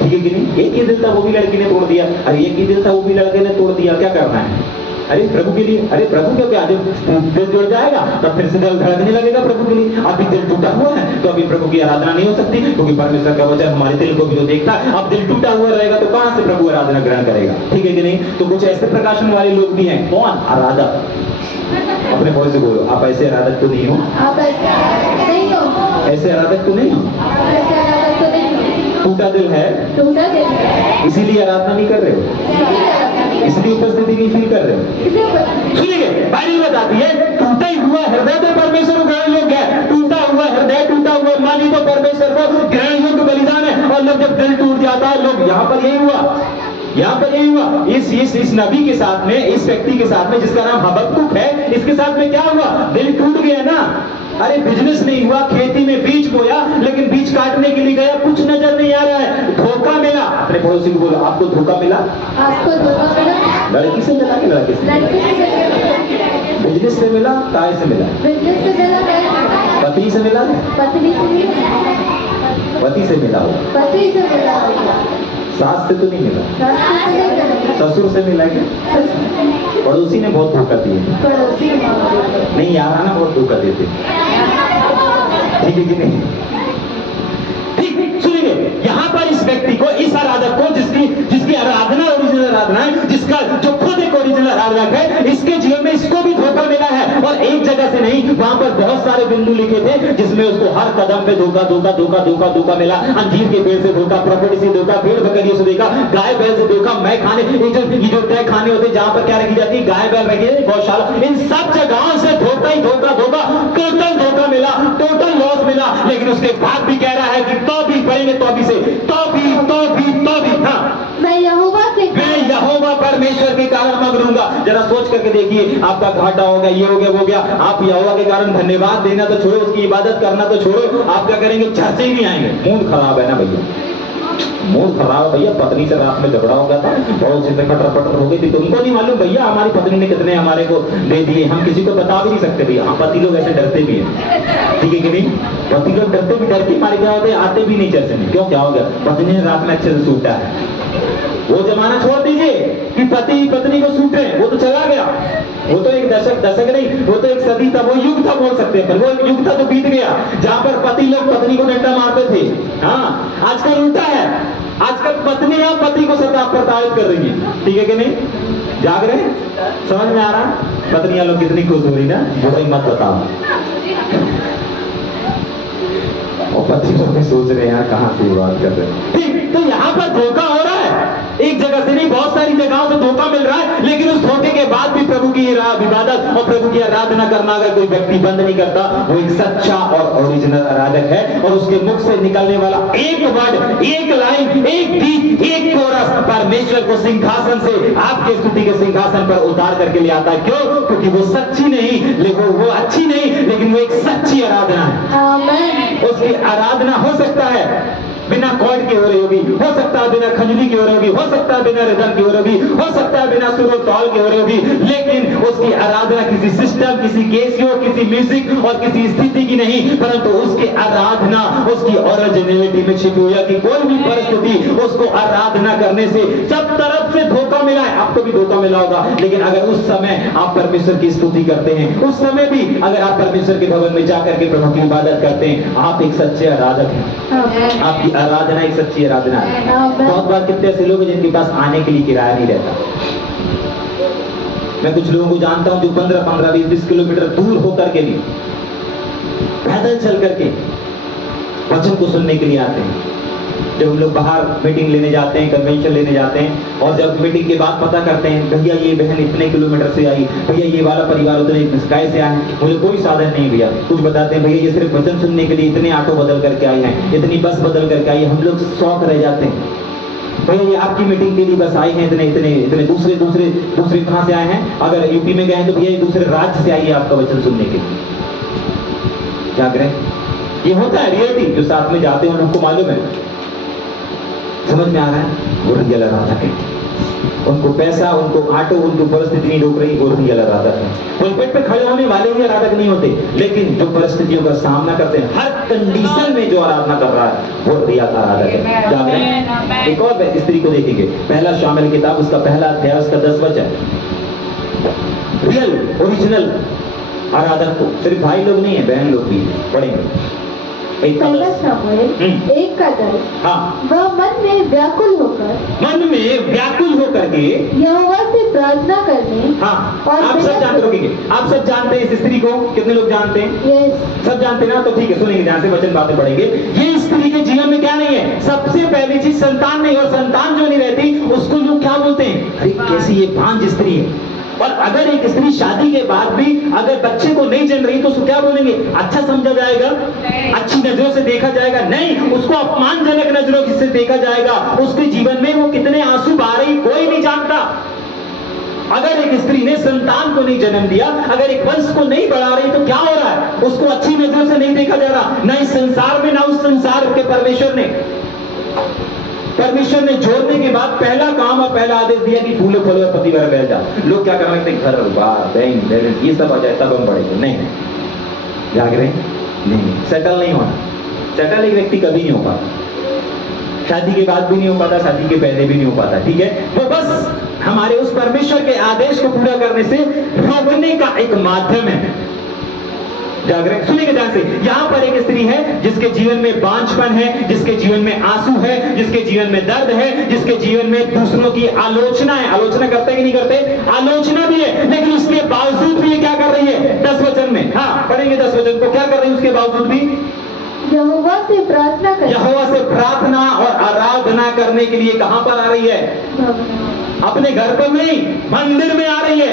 ठीक है कि नहीं? एक ही दिल था, वो भी लड़की ने तोड़ दिया। अरे एक ही दिल था, वो भी लड़के ने तोड़ दिया, क्या करना है? अरे प्रभु के लिए, अरे प्रभु के क्या, दिल जुड़ जाएगा तब फिर से दिल धड़कने लगेगा प्रभु के लिए। अभी दिल टूटा हुआ है तो अभी प्रभु की आराधना नहीं हो सकती, क्योंकि परमेश्वर का वचन हमारे दिल को भी जो देखता है, अब दिल टूटा हुआ रहेगा तो कहां से प्रभु आराधना ग्रहण करेगा, ठीक है कि नहीं? तो कुछ ऐसे प्रकाशन वाले लोग भी हैं। कौन? आराधक। अपने बोल से बोलो, आप ऐसे आराधक तो नहीं हो, ऐसे आराधक तो नहीं हो। टूटा दिल है इसीलिए आराधना नहीं कर रहे हो, इसलिए उपस्थिति नहीं फील कर रहे हो। सुनिए बाइबल बताती है, टूटा हुआ हृदय तो परमेश्वर को ग्रहण योग्य है। टूटा हुआ हृदय, टूटा हुआ मानी तो परमेश्वर को ग्रहण योग्य बलिदान है। और लोग जब दिल टूट जाता है, लोग यहाँ पर यही हुआ, यहाँ पर यही हुआ। इस नबी के साथ में, इस व्यक्ति के साथ में जिसका नाम हबक्कुक है, इसके साथ में क्या हुआ? दिल टूट गया ना। अरे बिजनेस नहीं हुआ, खेती में बीज बोया, लेकिन बीज काटने के लिए गया, कुछ नजर नहीं आ रहा है, धोखा मिला। अपने पड़ोसी को बोलो, आपको धोखा मिला? आपको धोखा मिला? लड़की से मिला कि लड़के से? बिजनेस से मिला, काय से मिला? बिजनेस से मिला। पति से मिला? पत्नी से मिला। पति से मिला हो? पति से मिला। सास से तो नहीं मिला? ससुर से मिला क्या? पड़ोसी ने बहुत धोखा दिया। नहीं यार ना, बहुत धोखा देते, ठीक है कि नहीं? ठीक सुनिए, यहाँ पर इस व्यक्ति को, इस आराधक को, जिसकी आराधना ओरिजिनल आराधना है, जिसका जो खुद एक ओरिजिनल आराधक है, इसके जीवन में इसको भी धोखा मिला है। और एक जगह से नहीं, वहां पर बहुत सारे बिंदु लिखे थे जिसमें उसको हर कदम पे धोखा धोखा धोखा धोखा धोखा मिला। अंजीर के पेड़ से धोखा, प्रॉपर्टी से धोखा, भेड़ बकरियों से धोखा, गाय बैल से धोखा, मैं खाने, ये जो तय खाने होते जहां पर क्या रखी जाती है, गाय बैल रखी जाती, गौशाला, इन सब जगहों से धोखा ही धोखा धोखा, टोटल धोखा मिला, टोटल लॉस मिला। लेकिन उसके बाद भी कह रहा है कि तो भी पढ़ेंगे, तो भी से, तो भी हाँ, मैं यहोवा परमेश्वर के कारण मगरूंगा। जरा सोच करके देखिए, आपका घाटा हो गया, ये हो गया, वो गया, आप यहोवा के कारण धन्यवाद देना तो छोड़ो, उसकी इबादत करना तो छोड़ो, आप क्या करेंगे? चर्चे ही नहीं आएंगे। मूड खराब है ना भैया, मूड खराब है भैया। पत्नी से रात में झगड़ा हो गया था, पड़ोसी से खटर पटर हो गई थी, तुमको नहीं मालूम भैया हमारी पत्नी ने कितने हमारे को दे दिए, हम किसी को बता भी नहीं सकते भैया। हाँ, पति लोग ऐसे डरते भी हैं, ठीक है कि नहीं? पति लोग डरते भी, डर के मारे क्या होते हैं, आते भी नहीं चर्चे में। क्यों, क्या हो गया? पत्नी ने रात में अच्छे से सूटा है। वो जमाना छोड़ दीजिए कि पति पत्नी को सूटे, वो तो चला गया। था, वो युग था बोल सकते हैं, पर वो युग था तो बीत गया जहां पर पति लोग पत्नी को डंडा मारते थे। हाँ, आजकल उल्टा है, आजकल पत्नियां पति को सदा प्रताड़ित कर रही है। ठीक है कि नहीं? जाग रहे हैं? समझ में आ रहा है? पत्नियां लोग कितनी खुश हो रही ना, बुराई मत बताओ। और पति लोग भी सोच रहे हैं यार कहां से बात कर रहे हैं। ठीक, तो यहाँ पर धोखा हो रहा है, एक जगह से नहीं बहुत सारी जगहों से धोखा मिल रहा है, लेकिन उस धोखे के बाद भी प्रभु की इबादत और प्रभु की आराधना करना अगर कोई व्यक्ति बंद नहीं करता, वो एक सच्चा और ओरिजिनल आराधक है। और उसके मुख से निकलने वाला एक वर्ड, एक लाइन, एक गीत, एक कोरस परमेश्वर को सिंहासन से, आपके स्तुति के सिंहासन पर उतार करके ले आता है। क्यों? क्योंकि वो सच्ची नहीं, लेकिन वो अच्छी नहीं, लेकिन वो एक सच्ची आराधना है। आमीन। उसकी आराधना हो सकता है बिना कॉर्ड के हो रही होगी, हो सकता है बिना खंजरी की हो रही होगी, हो सकता है बिना रिदम की हो रही होगी, हो सकता है बिना सुर और ताल की हो रही होगी, लेकिन उसकी आराधना किसी सिस्टम, किसी केसियो, किसी म्यूजिक और किसी स्थिति की नहीं, परंतु उसकी आराधना उसकी ओरिजिनलिटी में छिपी हुई है कि कोई भी परिस्थिति उसको आराधना करने से सब तरफ से धोखा मिला है। आपको भी धोखा मिला होगा, लेकिन अगर उस समय आप परमेश्वर की स्तुति करते हैं, उस समय भी अगर आप परमेश्वर के भवन में जाकर के प्रभु की इबादत करते हैं, आप एक सच्चे आराधक हैं। आपकी आराधना एक सच्ची आराधना है। बहुत बार कितने ऐसे लोग हैं जिनके पास आने के लिए किराया नहीं रहता। मैं कुछ लोगों को जानता हूं जो 15-15, 20-20 किलोमीटर दूर होकर के भी पैदल चल करके वचन को सुनने के लिए आते हैं। जब हम लोग बाहर मीटिंग लेने जाते हैं, कन्वेंशन लेने जाते हैं, और जब मीटिंग के बाद पता करते हैं भैया ये बहन इतने किलोमीटर से आई, भैया ये वाला परिवार उतने कैसे आए, मुझे कोई साधन नहीं भैया, कुछ बताते हैं भैया ये सिर्फ वचन सुनने के लिए इतने ऑटो बदल करके आए हैं, इतनी बस बदल करके आई है। हम लोग शौक रह जाते हैं, भैया ये आपकी मीटिंग के लिए बस आए हैं, इतने इतने इतने दूसरे कहां से आए हैं, अगर यूपी में गए हैं तो भैया ये दूसरे राज्य से आइए आपका वचन सुनने के लिए। क्या करें? ये होता है रियलिटी, जो साथ में जाते हैं उनको मालूम है। समझ में आ रहा है? वो रियल आराधक है। उनको पैसा, उनको ऑटो, उनको परिस्थिति नहीं रोक रही, वो रियल आराधक है। पुलपिट पे खड़े होने वाले ही आराधक नहीं होते, लेकिन जो परिस्थितियों का सामना करते हैं, हर कंडीशन में जो आराधना कर रहा है, वो रियल आराधक है। क्या करें? एक और स्त्री को देखेंगे, पहला शामिल किताब, उसका पहला अध्याय, उसका 10 वचन। रियल ओरिजिनल आराधक को सिर्फ भाई लोग नहीं है, बहन लोग भी पढ़ेंगे। पहला शमूएल 1:10। हाँ, वह मन में व्याकुल होकर के यहोवा से प्रार्थना करने। हाँ, और आप सब जानते होंगे, आप सब जानते हैं इस स्त्री को, कितने लोग जानते हैं? यस, सब जानते हैं ना? तो ठीक है, सुनेंगे ध्यान से, वचन बातें पढ़ेंगे। ये स्त्री के जीवन में क्या नहीं है? सबसे पहली चीज संतान नहीं, और संतान जो नहीं रहती उसको लोग क्या बोलते हैं? अरे कैसी ये भांज स्त्री है। और अगर एक स्त्री शादी के बाद भी अगर बच्चे को नहीं जन रही तो उसको क्या बोलेंगे? अच्छा समझा जाएगा? अच्छी नजरों से देखा जाएगा? नहीं, उसको अपमानजनक नजरों से देखा जाएगा। उसके जीवन में वो कितने आंसू बहा रही कोई नहीं जानता। अगर एक स्त्री ने संतान को नहीं जन्म दिया, अगर एक वंश को नहीं बढ़ा रही, तो क्या हो रहा है? उसको अच्छी नजरों से नहीं देखा जा रहा, ना इस संसार में, ना उस संसार के। परमेश्वर ने जोड़ने के बाद पहला काम और पहला आदेश दिया कि फूलो फलो और पति रह जा। लोग क्या कर रहे थे? घर, बार, बैंक बैलेंस ये सब आ जाए तब हम बढ़ेंगे। नहीं, जाग रहे नहीं, सेटल नहीं होना। सेटल एक व्यक्ति कभी नहीं हो पाता, शादी के बाद भी नहीं हो पाता, शादी के पहले भी नहीं हो पाता। ठीक है, वो बस हमारे उस परमेश्वर के आदेश को पूरा करने से रोकने का एक माध्यम है। जागरण सुनिए ध्यान से, यहां पर एक स्त्री है जिसके जीवन में बांझपन है, जिसके जीवन में आंसू है, जिसके जीवन में दर्द है, जिसके जीवन में दूसरों की आलोचना है। आलोचना करते कि नहीं करते? आलोचना भी है, लेकिन उसके बावजूद भी ये क्या कर रही है? 10 वचन में, हाँ पढ़ेंगे 10 वचन को, क्या कर रही है उसके बावजूद भी? यहोवा से प्रार्थना कर, यहोवा से प्रार्थना और आराधना करने के लिए कहां पर आ रही है? अपने घर पर नहीं, मंदिर में आ रही है।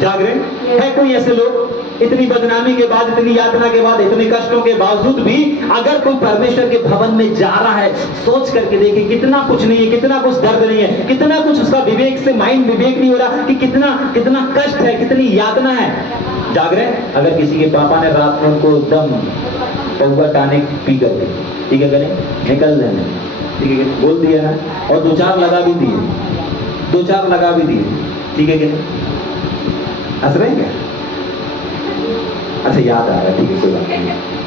जागरण है कोई ऐसे लोग इतनी बदनामी के बाद, इतनी यातना के बाद, इतने कष्टों के बावजूद भी अगर कोई परमेश्वर के भवन में जा रहा है, सोच करके देखे कितना कुछ नहीं है, कितना कुछ दर्द नहीं है, कितना कुछ उसका विवेक से माइंड विवेक नहीं हो रहा कि कितना कष्ट है, कितनी यातना है। जागरण अगर किसी के पापा ने रात में उनको एकदम पौवा टाने पी करके, ठीक है करें, निकल देने, ठीक है बोल दिया ना, और 2-4 लगा भी दिए, ठीक है क्या हंस रहे हैं क्या? अच्छा याद आ रहा है, ठीक है कोई बात नहीं।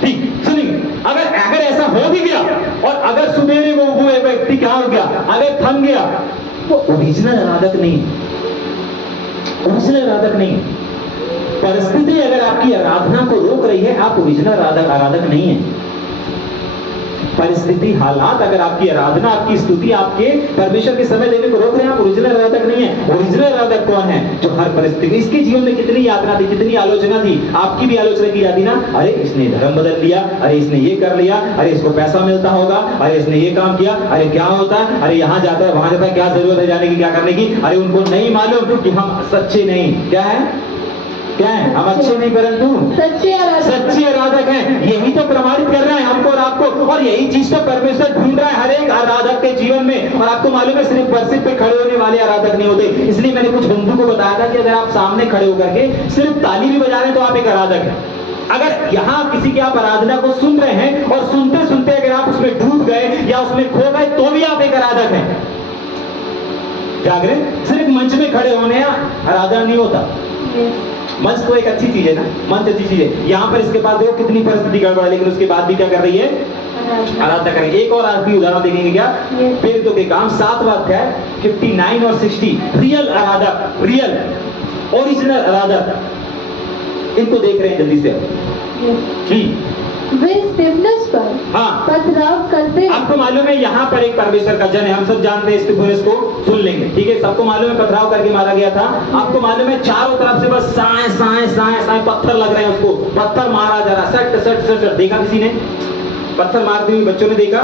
ठीक सुनिए, अगर ऐसा हो भी गया और अगर सुबेरे वो व्यक्ति क्या हो गया, अगर थम गया, तो ओरिजिनल आराधक नहीं। परिस्थिति अगर आपकी आराधना को रोक रही है, आप ओरिजिनल आराधक नहीं है। परिस्थिति, हालात अगर आपकी आराधना, आपकी स्तुति, आपके परमेश्वर के समय देने को रोक रहे हैं, आप ओरिजिनल आराधक नहीं है। ओरिजिनल आराधक कौन है? जो हर परिस्थिति, इसके जीवन में कितनी यातना थी, कितनी आलोचना थी, आपकी भी आलोचना की जाती ना, अरे इसने धर्म बदल लिया, अरे इसने ये कर लिया, अरे इसको पैसा मिलता होगा, अरे इसने ये काम किया, अरे क्या होता है, अरे यहाँ जाता है, वहां जाता है, क्या जरूरत है जाने की, क्या करने की, अरे उनको नहीं मालूम कि हम सच्चे नहीं, क्या है, क्या है, हम अच्छे नहीं परंतु सच्चे आराधक हैं। यही तो प्रमाणित कर रहा है हमको और आपको, और यही चीज तो परमेश्वर ढूंढ रहा है हर एक आराधक के जीवन में। और आपको मालूम है, सिर्फ वर्शिप पे खड़े होने वाले आराधक नहीं होते। इसलिए मैंने कुछ बंधु को बताया था कि अगर आप सामने खड़े होकर के सिर्फ ताली भी बजा रहे हैं तो आप एक आराधक हैं। अगर यहाँ किसी की आप आराधना को सुन रहे हैं और सुनते सुनते अगर आप उसमें डूब गए या उसमें खो गए तो भी आप एक आराधक हैं। क्या करें? सिर्फ मंच में खड़े होने आराधना नहीं होता। मंच तो एक अच्छी चीज है ना, मंच अच्छी चीज है। यहाँ पर इसके बाद देखो कितनी परिस्थिति गड़बड़ है, लेकिन उसके बाद भी क्या कर रही है? आराधना कर रही है। एक और आखिरी उदाहरण देखेंगे क्या? प्रेरितों के काम 7वां अध्याय 59 और 60। रियल आराधक, रियल ओरिजिनल आराधक, इनको देख रहे हैं जल्दी से। वे स्तिफनस पर हाँ, पथराव करते। आपको मालूम है यहाँ पर एक परमेश्वर का जन है, हम सब जानते हैं, स्तिफनस को सुन लेंगे, ठीक है। सबको मालूम है पथराव करके मारा गया था। आपको मालूम है चारों तरफ से बस साए साए साए साए पत्थर लग रहे हैं, उसको पत्थर मारा जा रहा, सट सट सट सट। देखा किसी ने पत्थर मारते हुए? बच्चों ने देखा?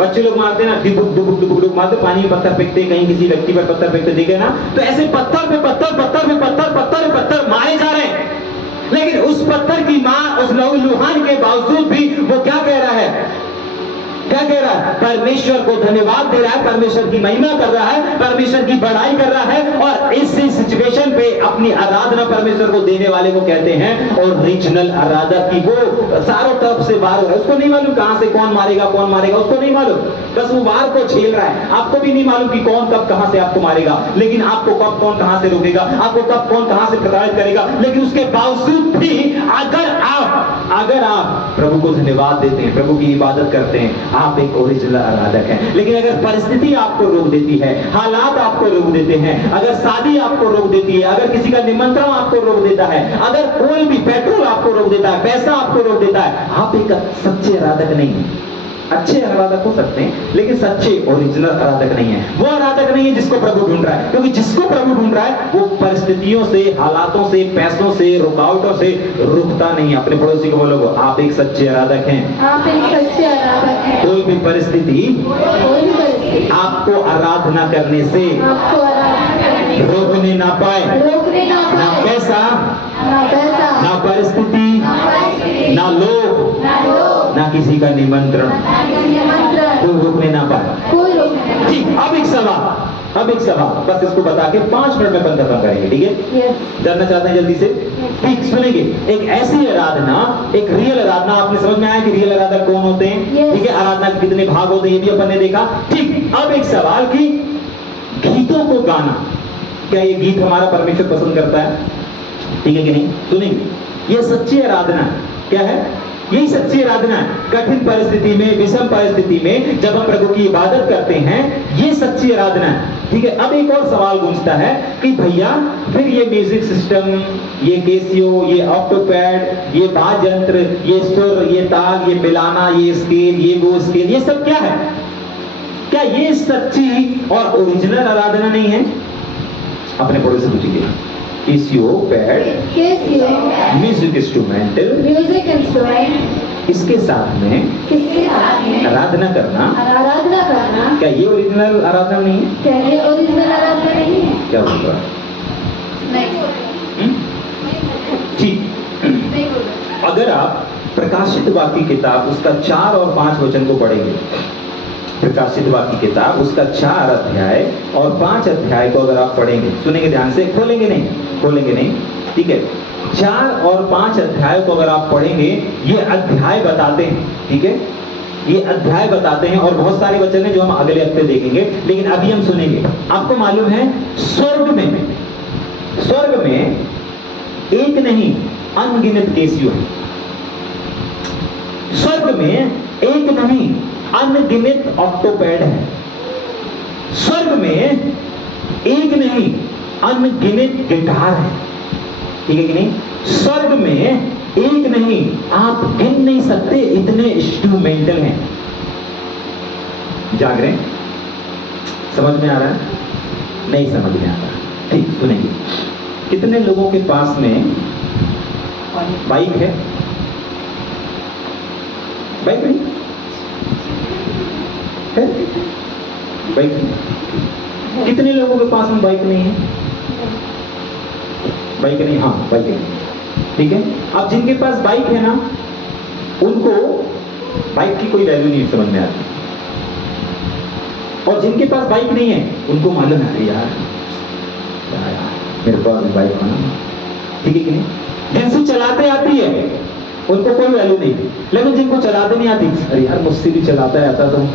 बच्चे लोग मारते ना, डिबुक डुबुक डुबुक डुबुक मारते, पानी में पत्थर फेंकते, कहीं किसी व्यक्ति पर पत्थर फेंकते, देखे ना? तो ऐसे पत्थर पे पत्थर, पत्थर पे पत्थर, पत्थर पे पत्थर मारे जा रहे हैं। लेकिन उस पत्थर की मां, उस लहूलुहान के बावजूद भी वो क्या कह रहा है? क्या कह रहा है? परमेश्वर को धन्यवाद दे रहा है, परमेश्वर की महिमा कर रहा है, परमेश्वर की बड़ाई कर रहा है। और इस सिचुएशन पे अपनी आराधना परमेश्वर को देने वाले को कहते हैं ओरिजिनल आराधक। की वो चारों तरफ से वार है, उसको नहीं मालूम कहां से कौन मारेगा, कौन मारेगा, उसको नहीं मालूम, बस वो वार को झेल रहा है। आपको भी नहीं मालूम कि कौन कब कहां से आपको मारेगा, लेकिन आपको कब कौन कहां से रोकेगा, आपको कब कौन कहां से प्रताड़ित करेगा। लेकिन उसके बावजूद भी अगर आप प्रभु को धन्यवाद देते हैं, प्रभु की इबादत करते हैं, आप एक ओरिजिनल आराधक हैं। लेकिन अगर परिस्थिति आपको रोक देती है, हालात आपको रोक देते हैं, अगर शादी आपको रोक देती है, अगर किसी का निमंत्रण आपको रोक देता है, अगर कोई भी पेट्रोल आपको रोक देता है, पैसा आपको रोक देता है, आप एक सच्चे आराधक नहीं हैं। अच्छे आराधक हो सकते हैं, लेकिन सच्चे ओरिजिनल आराधक नहीं है। वो आराधक नहीं है जिसको प्रभु ढूंढ रहा है, क्योंकि जिसको प्रभु ढूंढ रहा है वो परिस्थितियों से, हालातों से, पैसों से, रुकावटों से रुकता नहीं। अपने पड़ोसी को बोलो आप एक सच्चे आराधक हैं। आप एक सच्चे आराधक हैं। कोई भी परिस्थिति आपको आराधना करने से रोकने ना पाए, ना पैसा, ना परिस्थिति, ना लोग, ना किसी का निमंत्रण, कोई रोकने ना पाए। ठीक, अब एक सवाल बस इसको बता के 5 मिनट में बंद करेंगे, ठीक है? जानना चाहते हैं जल्दी से? ठीक, सुनेंगे। एक ऐसी आराधना, एक रियल आराधना, आपने समझ में आया कि रियल आराधक कौन होते हैं? ठीक है, आराधना के कितने भाग होते हैं ये भी अपन ने देखा। ठीक, अब एक सवाल कि गीतों को गाना, क्या ये गीत हमारा परमेश्वर पसंद करता है? ठीक है कि नहीं? सुनेंगे। ये सच्ची आराधना क्या है? यही सच्ची आराधना है। कठिन परिस्थिति में, विषम परिस्थिति में जब हम प्रभु की इबादत करते हैं, ये सच्ची आराधना है। ठीक है, अब एक और सवाल गूंजता है कि भैया फिर ये म्यूजिक सिस्टम, ये केसियो, ये ऑक्टोपैड, ये वाद्य यंत्र, ये सुर, ये ताल, ये मिलाना, ये स्केल, ये वो स्केल, ये सब क्या है? क्या ये सच्ची और ओरिजिनल आराधना नहीं है? अपने पड़ोसी से पूछिए। केसियो, पैड, म्यूजिक इंस्ट्रूमेंट, इसके साथ में आराधना करना, क्या ये ओरिजिनल आराधना नहीं है? क्या ये ओरिजिनल आराधना नहीं है? क्या बोल रहा है? ठीक, अगर आप प्रकाशित वाक्य किताब उसका 4 और 5 वचन को पढ़ेंगे, प्रकाशित वाक्य किताब उसका 4 अध्याय और 5 अध्याय को अगर आप पढ़ेंगे, सुनेंगे ध्यान से, खोलेंगे नहीं, ठीक है? 4 और 5 अध्याय को अगर आप पढ़ेंगे, ये अध्याय बताते हैं, ठीक है? ये अध्याय बताते हैं और बहुत सारे वचन हैं जो हम अगले हफ्ते देखेंगे, लेकिन अभी हम सुनेंगे। आपको मालूम है स्वर्ग में एक नहीं अनगिनत केसियो है। स्वर्ग में एक नहीं अनगिनत ऑक्टोपैड है। स्वर्ग में एक नहीं अनगिनत गिटार है। ठीक है कि नहीं। स्वर्ग में एक नहीं, आप गिन नहीं सकते इतने इंस्ट्रूमेंटल हैं। जाग रहे हैं? समझ में आ रहा है? नहीं समझ में आ रहा? ठीक, सुनेंगे। कितने लोगों के पास में बाइक है? बाइक नहीं है? बाइक नहीं। कितने लोगों के पास में बाइक नहीं है? बाइक नहीं, हाँ बाइक नहीं, ठीक है। अब जिनके पास बाइक है ना, उनको बाइक की कोई वैल्यू नहीं समझ में आती, और जिनके पास बाइक नहीं है उनको मालूम है यार मेरे पास बाइक होना, ठीक है कि नहीं। जिनसे चलाते आती है उनको कोई वैल्यू नहीं, लेकिन जिनको चलाते नहीं आती, अरे यार मुझसे भी चलाता आता तो,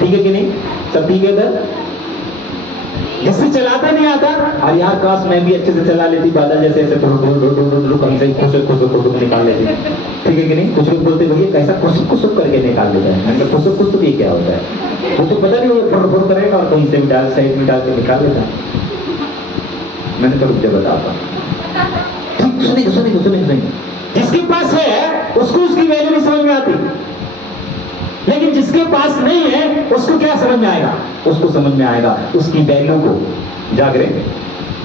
ठीक है कि नहीं। सब ठीक है इधर? जिससे चलाता नहीं आता, अरे यार काश मैं भी अच्छे से चला लेती, बादल जैसे ऐसे कहीं से खुशक निकाल लेती, ठीक है कि नहीं। कुछ लोग बोलते भैया कैसा खुशक करके निकाल देता है, मैंने कहा खुशक ये क्या होता है? वो तो पता नहीं, वो फुर करेगा और कहीं से भी डाल साइड में डाल के निकाल लेता है। मैंने कहा रुक जा बताता, ठीक सुनेंगे। जिसके पास है उसको उसकी वैल्यू नहीं समझ में आती, लेकिन जिसके पास नहीं है उसको क्या समझ में आएगा? उसको समझ में आएगा उसकी वैल्यू को। जाग रहे?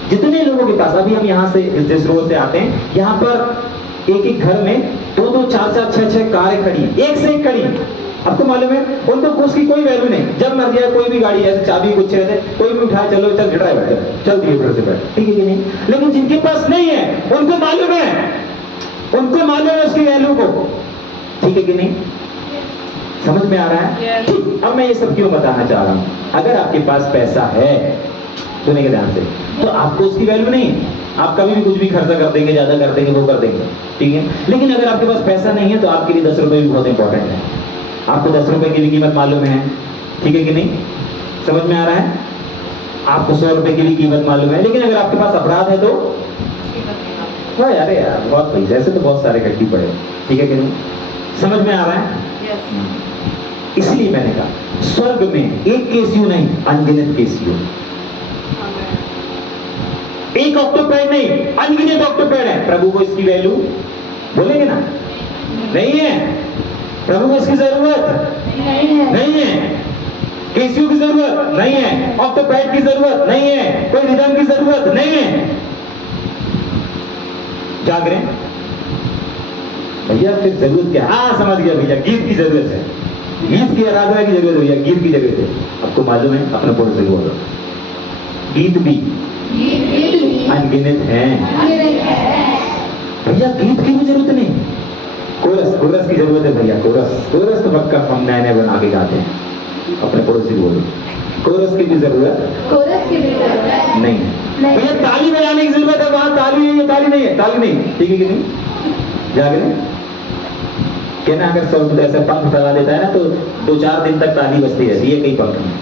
जितने लोगों के पास, अभी हम यहाँ से जिस रोड से आते हैं, यहाँ पर एक एक घर में 2-2, 4-4, 6-6 कारें खड़ी, एक से एक खड़ी। आपको मालूम है उनको उसकी कोई वैल्यू नहीं। जब मर गया कोई भी गाड़ी ऐसे चाबी कुछ रहते, कोई भी उठाए, चलो चल ड्राइवर चल दिए घर से बैठ, ठीक है कि नहीं। लेकिन जिनके पास नहीं है उनको मालूम है उसकी वैल्यू को, ठीक है कि नहीं। समझ में आ रहा है? ठीक। अब मैं ये सब क्यों बताना चाह रहा हूं? अगर आपके पास पैसा है, सुनेंगे ध्यान से, तो आपको उसकी वैल्यू नहीं है। आप कभी भी कुछ भी खर्चा कर देंगे, ज्यादा कर देंगे, वो कर देंगे, ठीक है। लेकिन अगर आपके पास पैसा नहीं है तो आपके लिए 10 रुपए भी बहुत इंपॉर्टेंट है। आपको 10 रुपए की भी कीमत मालूम है, ठीक है कि नहीं। समझ में आ रहा है? आपको 100 रुपए की भी कीमत मालूम है, लेकिन अगर आपके पास अपराध है तो अरे यार बहुत पैसा, ऐसे तो बहुत सारे गड्डी पड़े, ठीक है कि नहीं। समझ में आ रहा है? इसलिए मैंने कहा स्वर्ग में एक केसियो नहीं, अनगिनत केसियो। एक ऑक्टोपैड नहीं, अनगिनत ऑक्टोपैड है। प्रभु को इसकी वैल्यू बोलेंगे ना? नहीं है। प्रभु को इसकी जरूरत नहीं है। केसियो की जरूरत नहीं है, ऑक्टोपैड की जरूरत नहीं है, कोई रिदम की जरूरत नहीं है। जाग रहे हैं भैया? फिर जरूरत क्या? हाँ समझ गया भैया, गीत की जरूरत है, गीत की आराधना की जरूरत है भैया, गीत की जरूरत है। आपको मालूम है? अपने बोल से बोलो, गीत भी अनगिनत हैं भैया, गीत की भी जरूरत नहीं। कोरस की जरूरत है भैया, कोरस तो पक्का हम नए बना के गाते हैं। अपने पड़ोसी बोलो, कोरस की भी जरूरत नहीं है भैया। ताली बजाने की जरूरत है, वहां ताली नहीं है, ताली नहीं, ठीक है कि नहीं। जाग रहे? कहना अगर सब ऐसे पंख फैला देता है ना, तो 2-4 दिन तक ताली बजती रहती है कई पंख में।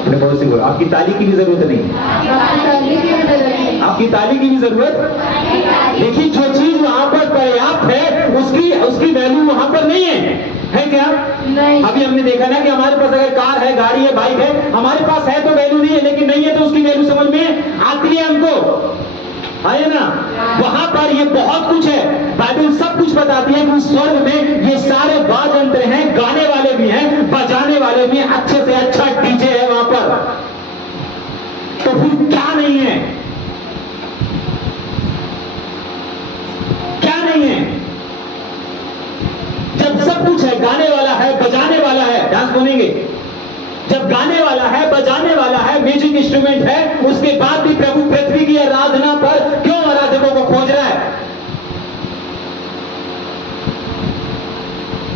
अपने पड़ोसी बोलो, आपकी ताली की भी जरूरत नहीं, आपकी ताली की भी जरूरत। देखिए जो चीज वहां पर पर्याप्त है उसकी वैल्यू वहां पर नहीं है क्या? नहीं। अभी हमने देखा ना कि हमारे पास अगर कार है, गाड़ी है, बाइक है, हमारे पास है तो वैल्यू नहीं है, लेकिन नहीं है तो उसकी वैल्यू समझ में आती है हमको, आए ना। वहां पर ये बहुत कुछ है, बाइबल सब कुछ बताती है कि स्वर्ग में ये सारे वाद्य यंत्र हैं, गाने वाले भी हैं, बजाने वाले भी हैं, अच्छे से अच्छा डीजे है वहां पर। तो फिर क्या नहीं है? क्या नहीं है? जब सब कुछ है, गाने वाला है, बजाने वाला है, डांस सुनेंगे, जब गाने वाला है, बजाने वाला है, म्यूजिक इंस्ट्रूमेंट है, उसके बाद भी प्रभु पृथ्वी की आराधना पर क्यों आराधकों को खोज रहा है?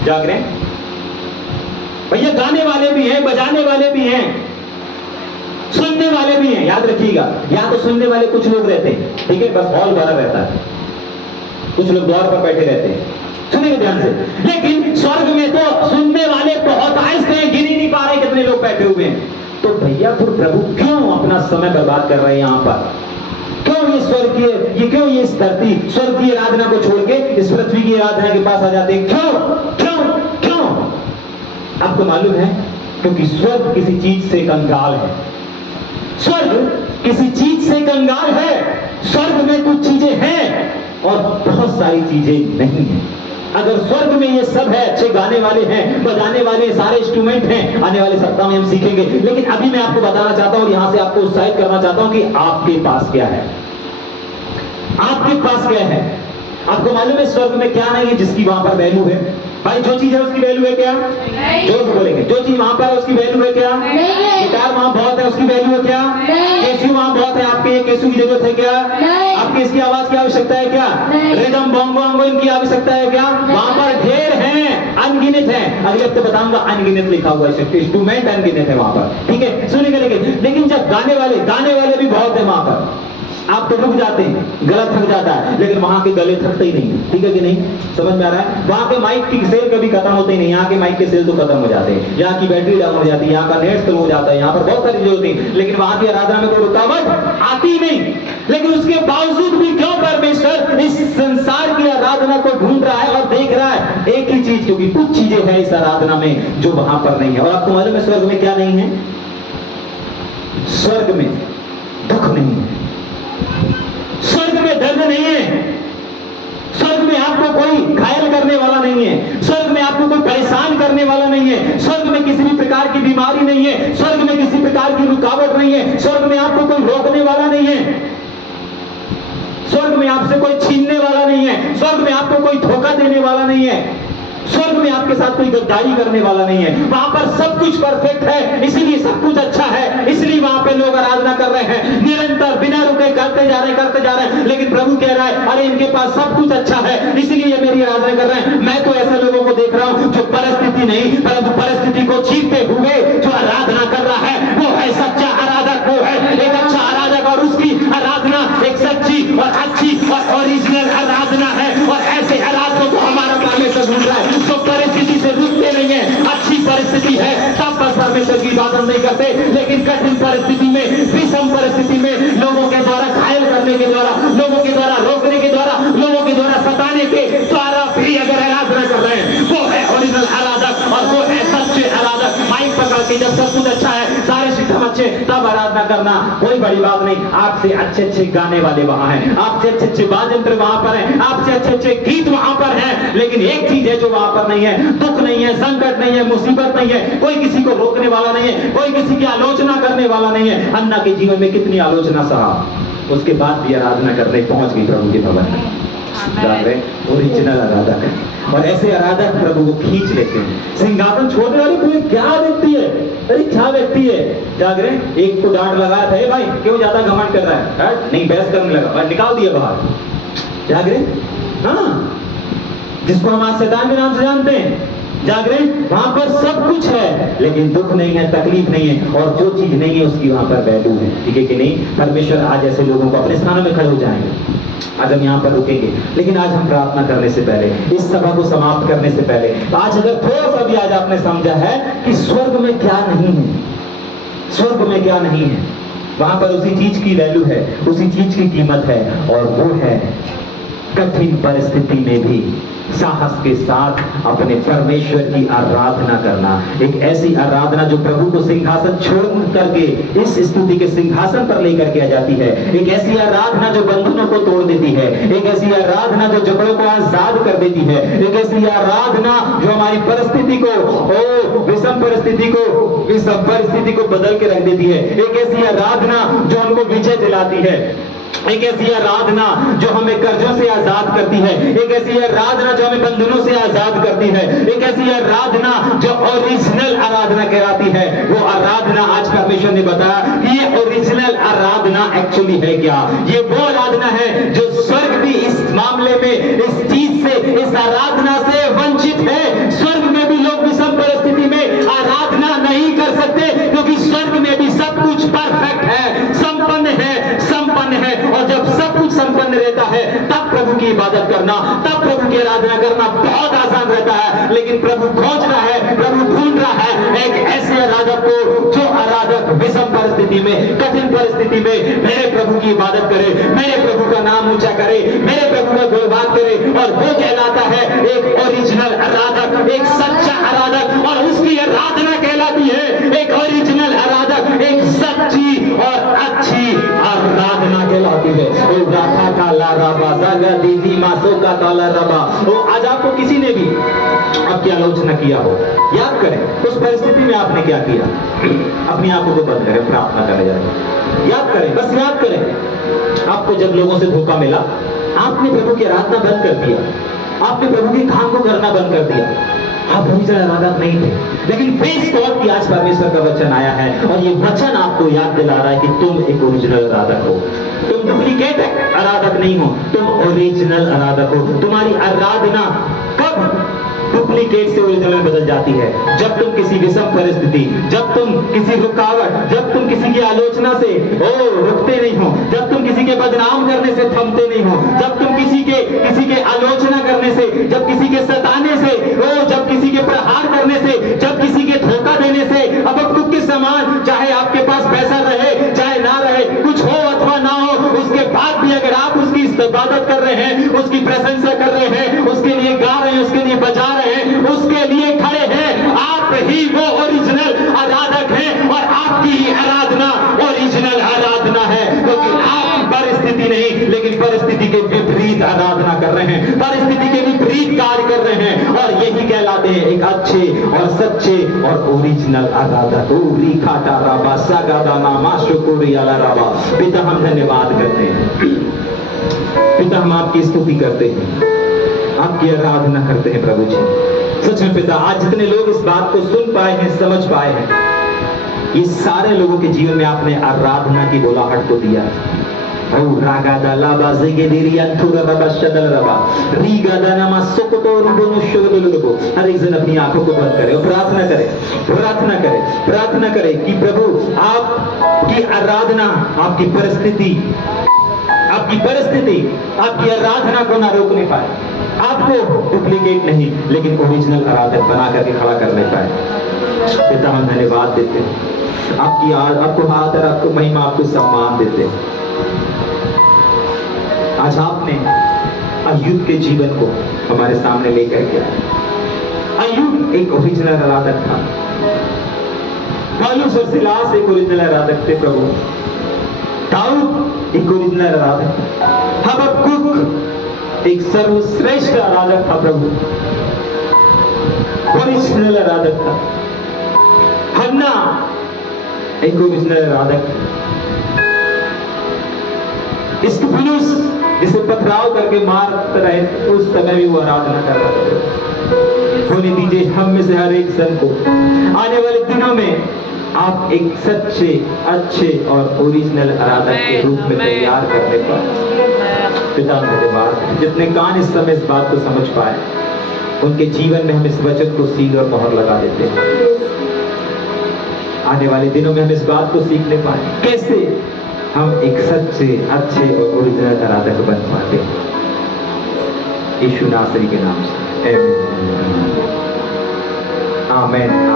जाग रहे हैं भैया? गाने वाले भी हैं, बजाने वाले भी हैं, सुनने वाले भी हैं। याद रखिएगा, यहां तो सुनने वाले कुछ लोग रहते हैं, ठीक है, बस हॉल भरा रहता है, कुछ लोग द्वार पर बैठे रहते हैं, सुनिए ध्यान से। लेकिन स्वर्ग में तो सुनने वाले बहुत आहिस्ते हैं, गिन ही नहीं पा रहे कितने लोग बैठे हुए हैं। तो भैया फिर प्रभु क्यों अपना समय बर्बाद कर रहे हैं यहां पर? क्यों ये क्यों ये इस धरती स्वर्ग की आराधना को छोड़ के इस पृथ्वी की आराधना के पास आ जाते हैं? क्यों? आपको मालूम है? क्योंकि स्वर्ग किसी चीज से कंगाल है। स्वर्ग किसी चीज से कंगाल है। स्वर्ग में कुछ चीजें हैं और बहुत सारी चीजें नहीं हैं। अगर स्वर्ग में ये सब है, अच्छे गाने वाले हैं, बजाने वाले सारे इंस्ट्रूमेंट हैं, आने वाले सप्ताह में हम सीखेंगे, लेकिन अभी मैं आपको बताना चाहता हूं, यहां से आपको उत्साहित करना चाहता हूं कि आपके पास क्या है। आपके पास क्या है? आपको मालूम है स्वर्ग में क्या नहीं है जिसकी वहां पर वैल्यू है? भाई जो चीज है उसकी वैल्यू है क्या? जोर से बोलेंगे। जो चीज वहां पर है उसकी वैल्यू है क्या? गिटार वहां बहुत है उसकी वैल्यू है क्या? केसू वहां बहुत है, आपके ये केसू की जरूरत है क्या? आपकी इसकी आवाज की आवश्यकता है क्या? रिदम बोंगो अंगो इनकी आवश्यकता है क्या? वहां पर ढेर हैं, अनगिनत हैं। अगले हफ्ते बताऊंगा अनगिनत लिखा हुआ है, इंस्ट्रूमेंट अनगिनत है वहां पर, ठीक है, सुनेंगे। लेकिन जब गाने वाले भी बहुत है वहां पर, आप तो रुक जाते हैं, गला थक जाता है, लेकिन वहां के गले थकते ही नहीं, ठीक है कि नहीं? समझ में आ रहा है? वहां के माइक की सेल कभी खत्म होते ही नहीं, यहाँ के माइक के सेल तो खत्म हो जाते हैं, यहाँ की बैटरी डाउन हो जाती है, यहाँ का नेट स्लो हो जाता है, यहाँ पर बहुत सारी चीजें होती हैं, लेकिन वहां की आराधना में कोई रुकावट आती नहीं। लेकिन उसके बावजूद भी क्यों परमेश्वर इस संसार की आराधना को ढूंढ रहा है और देख रहा है? एक ही चीज, क्योंकि कुछ चीजें हैं इस आराधना में जो वहां पर नहीं है। और आपको मालूम है स्वर्ग में क्या नहीं है? स्वर्ग में दुख नहीं है, स्वर्ग में दर्द नहीं है, स्वर्ग में आपको कोई घायल करने वाला नहीं है, स्वर्ग में आपको कोई परेशान करने वाला नहीं है, स्वर्ग में किसी भी प्रकार की बीमारी नहीं है, स्वर्ग में किसी प्रकार की रुकावट नहीं है, स्वर्ग में आपको कोई रोकने वाला नहीं है, स्वर्ग में आपसे कोई छीनने वाला नहीं है, स्वर्ग में आपको कोई धोखा देने वाला नहीं है, स्वर्ग में आपके साथ कोई गद्दारी करने वाला नहीं है। वहां पर सब कुछ परफेक्ट है, इसलिए सब कुछ अच्छा है, इसलिए वहां पे लोग आराधना कर रहे हैं, निरंतर बिना रुके करते जा रहे हैं। लेकिन प्रभु कह रहा है अरे इनके पास सब कुछ अच्छा है, इसीलिए ये मेरी आराधना कर रहे हैं। मैं तो ऐसे लोगों को देख रहा हूं जो परिस्थिति नहीं परंतु परिस्थिति को जीतते हुए जो आराधना कर रहा है, वो है सच्चा आराधक, वो है एक अच्छा आराधक, और उसकी आराधना एक सच्ची और अच्छी और ओरिजिनल आराधना है। और ऐसे आराधकों को हमारा परमेश्वर ढूंढ रहा है जो परिस्थिति से रुकते नहीं है। अच्छी परिस्थिति है तब बस परमेश्वर की इबादत नहीं करते, लेकिन कठिन परिस्थिति में, विषम परिस्थिति में, लोगों के द्वारा घायल करने के द्वारा, लोगों के द्वारा रोकने के द्वारा, लोगों के द्वारा सताने के द्वारा भी अगर आराधना कर रहे हैं, वो है ओरिजिनल आराधक और वो है सच्चे आराधक। माइक पकड़ के जब सब कुछ अच्छा है, सारे सिस्टम अच्छे, तब आराधना करना कोई बड़ी बात नहीं। आपसे अच्छे अच्छे गाने वाले वहां हैं, आपसे अच्छे अच्छे वाद्ययंत्र वहां पर हैं, आपसे अच्छे अच्छे गीत वहां पर हैं, लेकिन एक चीज है जो वहां पर नहीं है, दुख नहीं है, संकट नहीं है, मुसीबत नहीं है, कोई किसी को रोकने वाला नहीं है, कोई किसी की आलोचना करने वाला नहीं है। अन्ना के जीवन में कितनी आलोचना सहा, उसके बाद भी आराधना करने पहुंच गई प्रभु के भवन में। ओरिजिनल आराधक है, और ऐसे आराधक प्रभु को खींच लेते हैं। सिंहासन छोड़ने वाली कोई क्या व्यक्ति है? अरे क्या व्यक्ति है? जाग रहे, एक को डांट लगाया था, भाई क्यों ज्यादा घमंड कर रहा है? नहीं, बहस करने लगा, निकाल दिया बाहर। जाग रहे, हाँ, जिसको हम आज शैतान के नाम से जानते हैं, जाग रहे, वहां पर सब कुछ है, लेकिन दुख नहीं है, तकलीफ नहीं है, और जो चीज नहीं है उसकी वहां पर वैल्यू है, ठीक है कि नहीं? परमेश्वर आज ऐसे लोगों को अपने स्थानों में खड़े हो जाएंगे। आज हम यहाँ पर रुकेंगे, लेकिन आज हम प्रार्थना करने से पहले, इस सभा को समाप्त करने से पहले, आज अगर थोड़ा सा भी आज आपने समझा है कि स्वर्ग में क्या नहीं है, स्वर्ग में क्या नहीं है, वहां पर उसी चीज की वैल्यू है, उसी चीज की कीमत है, और वो है कठिन परिस्थिति में भी साहस के साथ अपने परमेश्वर की आराधना करना। एक ऐसी आराधना जो प्रभु को सिंहासन छोड़ करके इस स्तुति के सिंहासन पर लेकर के आ जाती है। एक ऐसी आराधना जो बंधनों को तोड़ देती है, एक ऐसी आराधना जो झगड़ों को आजाद कर देती है, एक ऐसी आराधना जो हमारी परिस्थिति को, विषम परिस्थिति को बदल के रख देती है। एक ऐसी आराधना जो हमको विजय दिलाती है, एक ऐसी आराधना जो हमें कर्जों से आजाद करती है, एक ऐसी आराधना जो हमें बंधनों से आजाद करती है, एक ऐसी आराधना जो ओरिजिनल आराधना कहलाती है। वो आराधना आज परमेश्वर ने बताया कि ये ओरिजिनल आराधना एक्चुअली है क्या? ये वो आराधना है जो स्वर्ग भी इस मामले में, इस चीज से, इस आराधना से वंचित है। स्वर्ग में भी लोग विषम परिस्थिति में आराधना नहीं कर सकते, क्योंकि स्वर्ग में भी सब कुछ परफेक्ट है, संपन्न है, और जब सब कुछ संपन्न रहता है तब प्रभु की इबादत करना, तब प्रभु की आराधना करना बहुत आसान रहता है। लेकिन प्रभु खोज रहा है, प्रभु ढूंढ रहा है एक ऐसे आराधक को जो आराधक विषम परिस्थिति में, कठिन परिस्थिति में मेरे प्रभु की इबादत करे, मेरे प्रभु का नाम ऊंचा करे, मेरे प्रभु का गुणगान करे, और वो कहलाता है एक ओरिजिनल आराधक, एक सच्चा आराधक। और उसकी आराधना कहलाती है एक ओरिजिनल आराधक, एक सच्ची और अच्छी आराधना कहलाती है। ओ राधा काला रबा जागा दीदी मासो का काला रबा। ओ आज आपको किसी ने भी आपकी आलोचना किया हो, याद करें उस परिस्थिति में आपने क्या किया। अपनी आंखों को बंद करें, प्रार्थना करें जरा, याद करें, बस याद करें। आपको जब लोगों से धोखा मिला, आपने प्रभु की आराधना बंद कर दिया, आपने प्रभु के काम को करना बंद कर दिया, आप ओरिजिनल आराधक नहीं थे। लेकिन प्रेज़ गॉड कि आज परमेश्वर का वचन आया है और ये वचन आपको याद दिला रहा है कि तुम एक ओरिजिनल आराधक हो। तुम डुप्लीकेट आराधक नहीं हो, तुम ओरिजिनल आराधक हो। तुम्हारी आराधना कब डुप्लीकेट से ओरिजिनल में बदल जाती है? जब तुम किसी विषम परिस्थिति, जब तुम किसी रुकावट, जब तुम किसी की आलोचना से रुकते नहीं हो, जब तुम किसी के बदनाम करने से थमते नहीं हो, जब तुम किसी के आलोचना करने से, जब किसी के सताने से, जब किसी के प्रहार करने से, जब किसी के धोखा देने से, अब कुछ के समान, चाहे आपके पास पैसा रहे चाहे ना रहे, कुछ हो अथवा ना हो, उसके बाद भी अगर आप उसकी इबादत कर रहे हैं, उसकी प्रशंसा कर रहे हैं, उसके लिए गा रहे हैं, उसके लिए बजा रहे हैं, उसके लिए खड़े हैं, आप ही वो ओरिजिनल आराधक हैं और आपकी ही आराधना ओरिजिनल आराधना है। क्योंकि आप परिस्थिति नहीं लेकिन परिस्थिति के विपरीत आराधना कर रहे हैं, परिस्थिति के विपरीत कार्य कर रहे हैं, और यही कहलाते हैं एक अच्छे और सच्चे और ओरिजिनल आराधक। पिता हम धन्यवाद करते हैं, पिता हम आपकी स्तुति करते हैं, आपकी आराधना करते हैं प्रभु जी। सच में पिता, आज जितने लोग इस बात को सुन पाए हैं, समझ पाए हैं, ये सारे लोगों के जीवन में आपने आराधना की बुलाहट को दिया। हर एक जन अपनी आंखों को बंद करे और प्रार्थना करे, प्रार्थना करे, प्रार्थना करे कि प्रभु आपकी आराधना, आपकी परिस्थिति आपकी आराधना को ना रोकने पाए, आपको डुप्लीकेट नहीं लेकिन ओरिजिनल आराधक बना करके खड़ा करने पाए। पिता हम धन्यवाद देते हैं, आपको आदर, आपको महिमा, आपको सम्मान देते हैं। आज आपने अय्यूब के जीवन को हमारे सामने लेकर के आए। अय्यूब एक ओरिजिनल आराधक था, पौलुस और सिलास एक ओरिजिनल आराधक थे प्रभु, दाऊद एक ओरिजिनल आराधक, हबक्कुक एक सर्वश्रेष्ठ आराधक था प्रभु, ओरिजिनल आराधक था, हन्ना एक ओरिजिनल आराधक, स्तिफनुस जिसे पथराव करके मारते रहे उस समय भी वो आराधना कर रहा था। होने दीजिए हम में से हर एक जन को आने वाले दिनों में आप एक सच्चे, अच्छे और ओरिजिनल आराधक के रूप में तैयार करने पर पिता धन्यवाद। जितने कान इस समय इस बात को समझ पाए, उनके जीवन में हम इस वचन को सील और मोहर लगा देते हैं। आने वाले दिनों में हम इस बात को सीखने पाए कैसे हम एक सच्चे, अच्छे और ओरिजिनल आराधक बन पाते हैं। यीशु नासरी के नाम से आमीन, आमीन।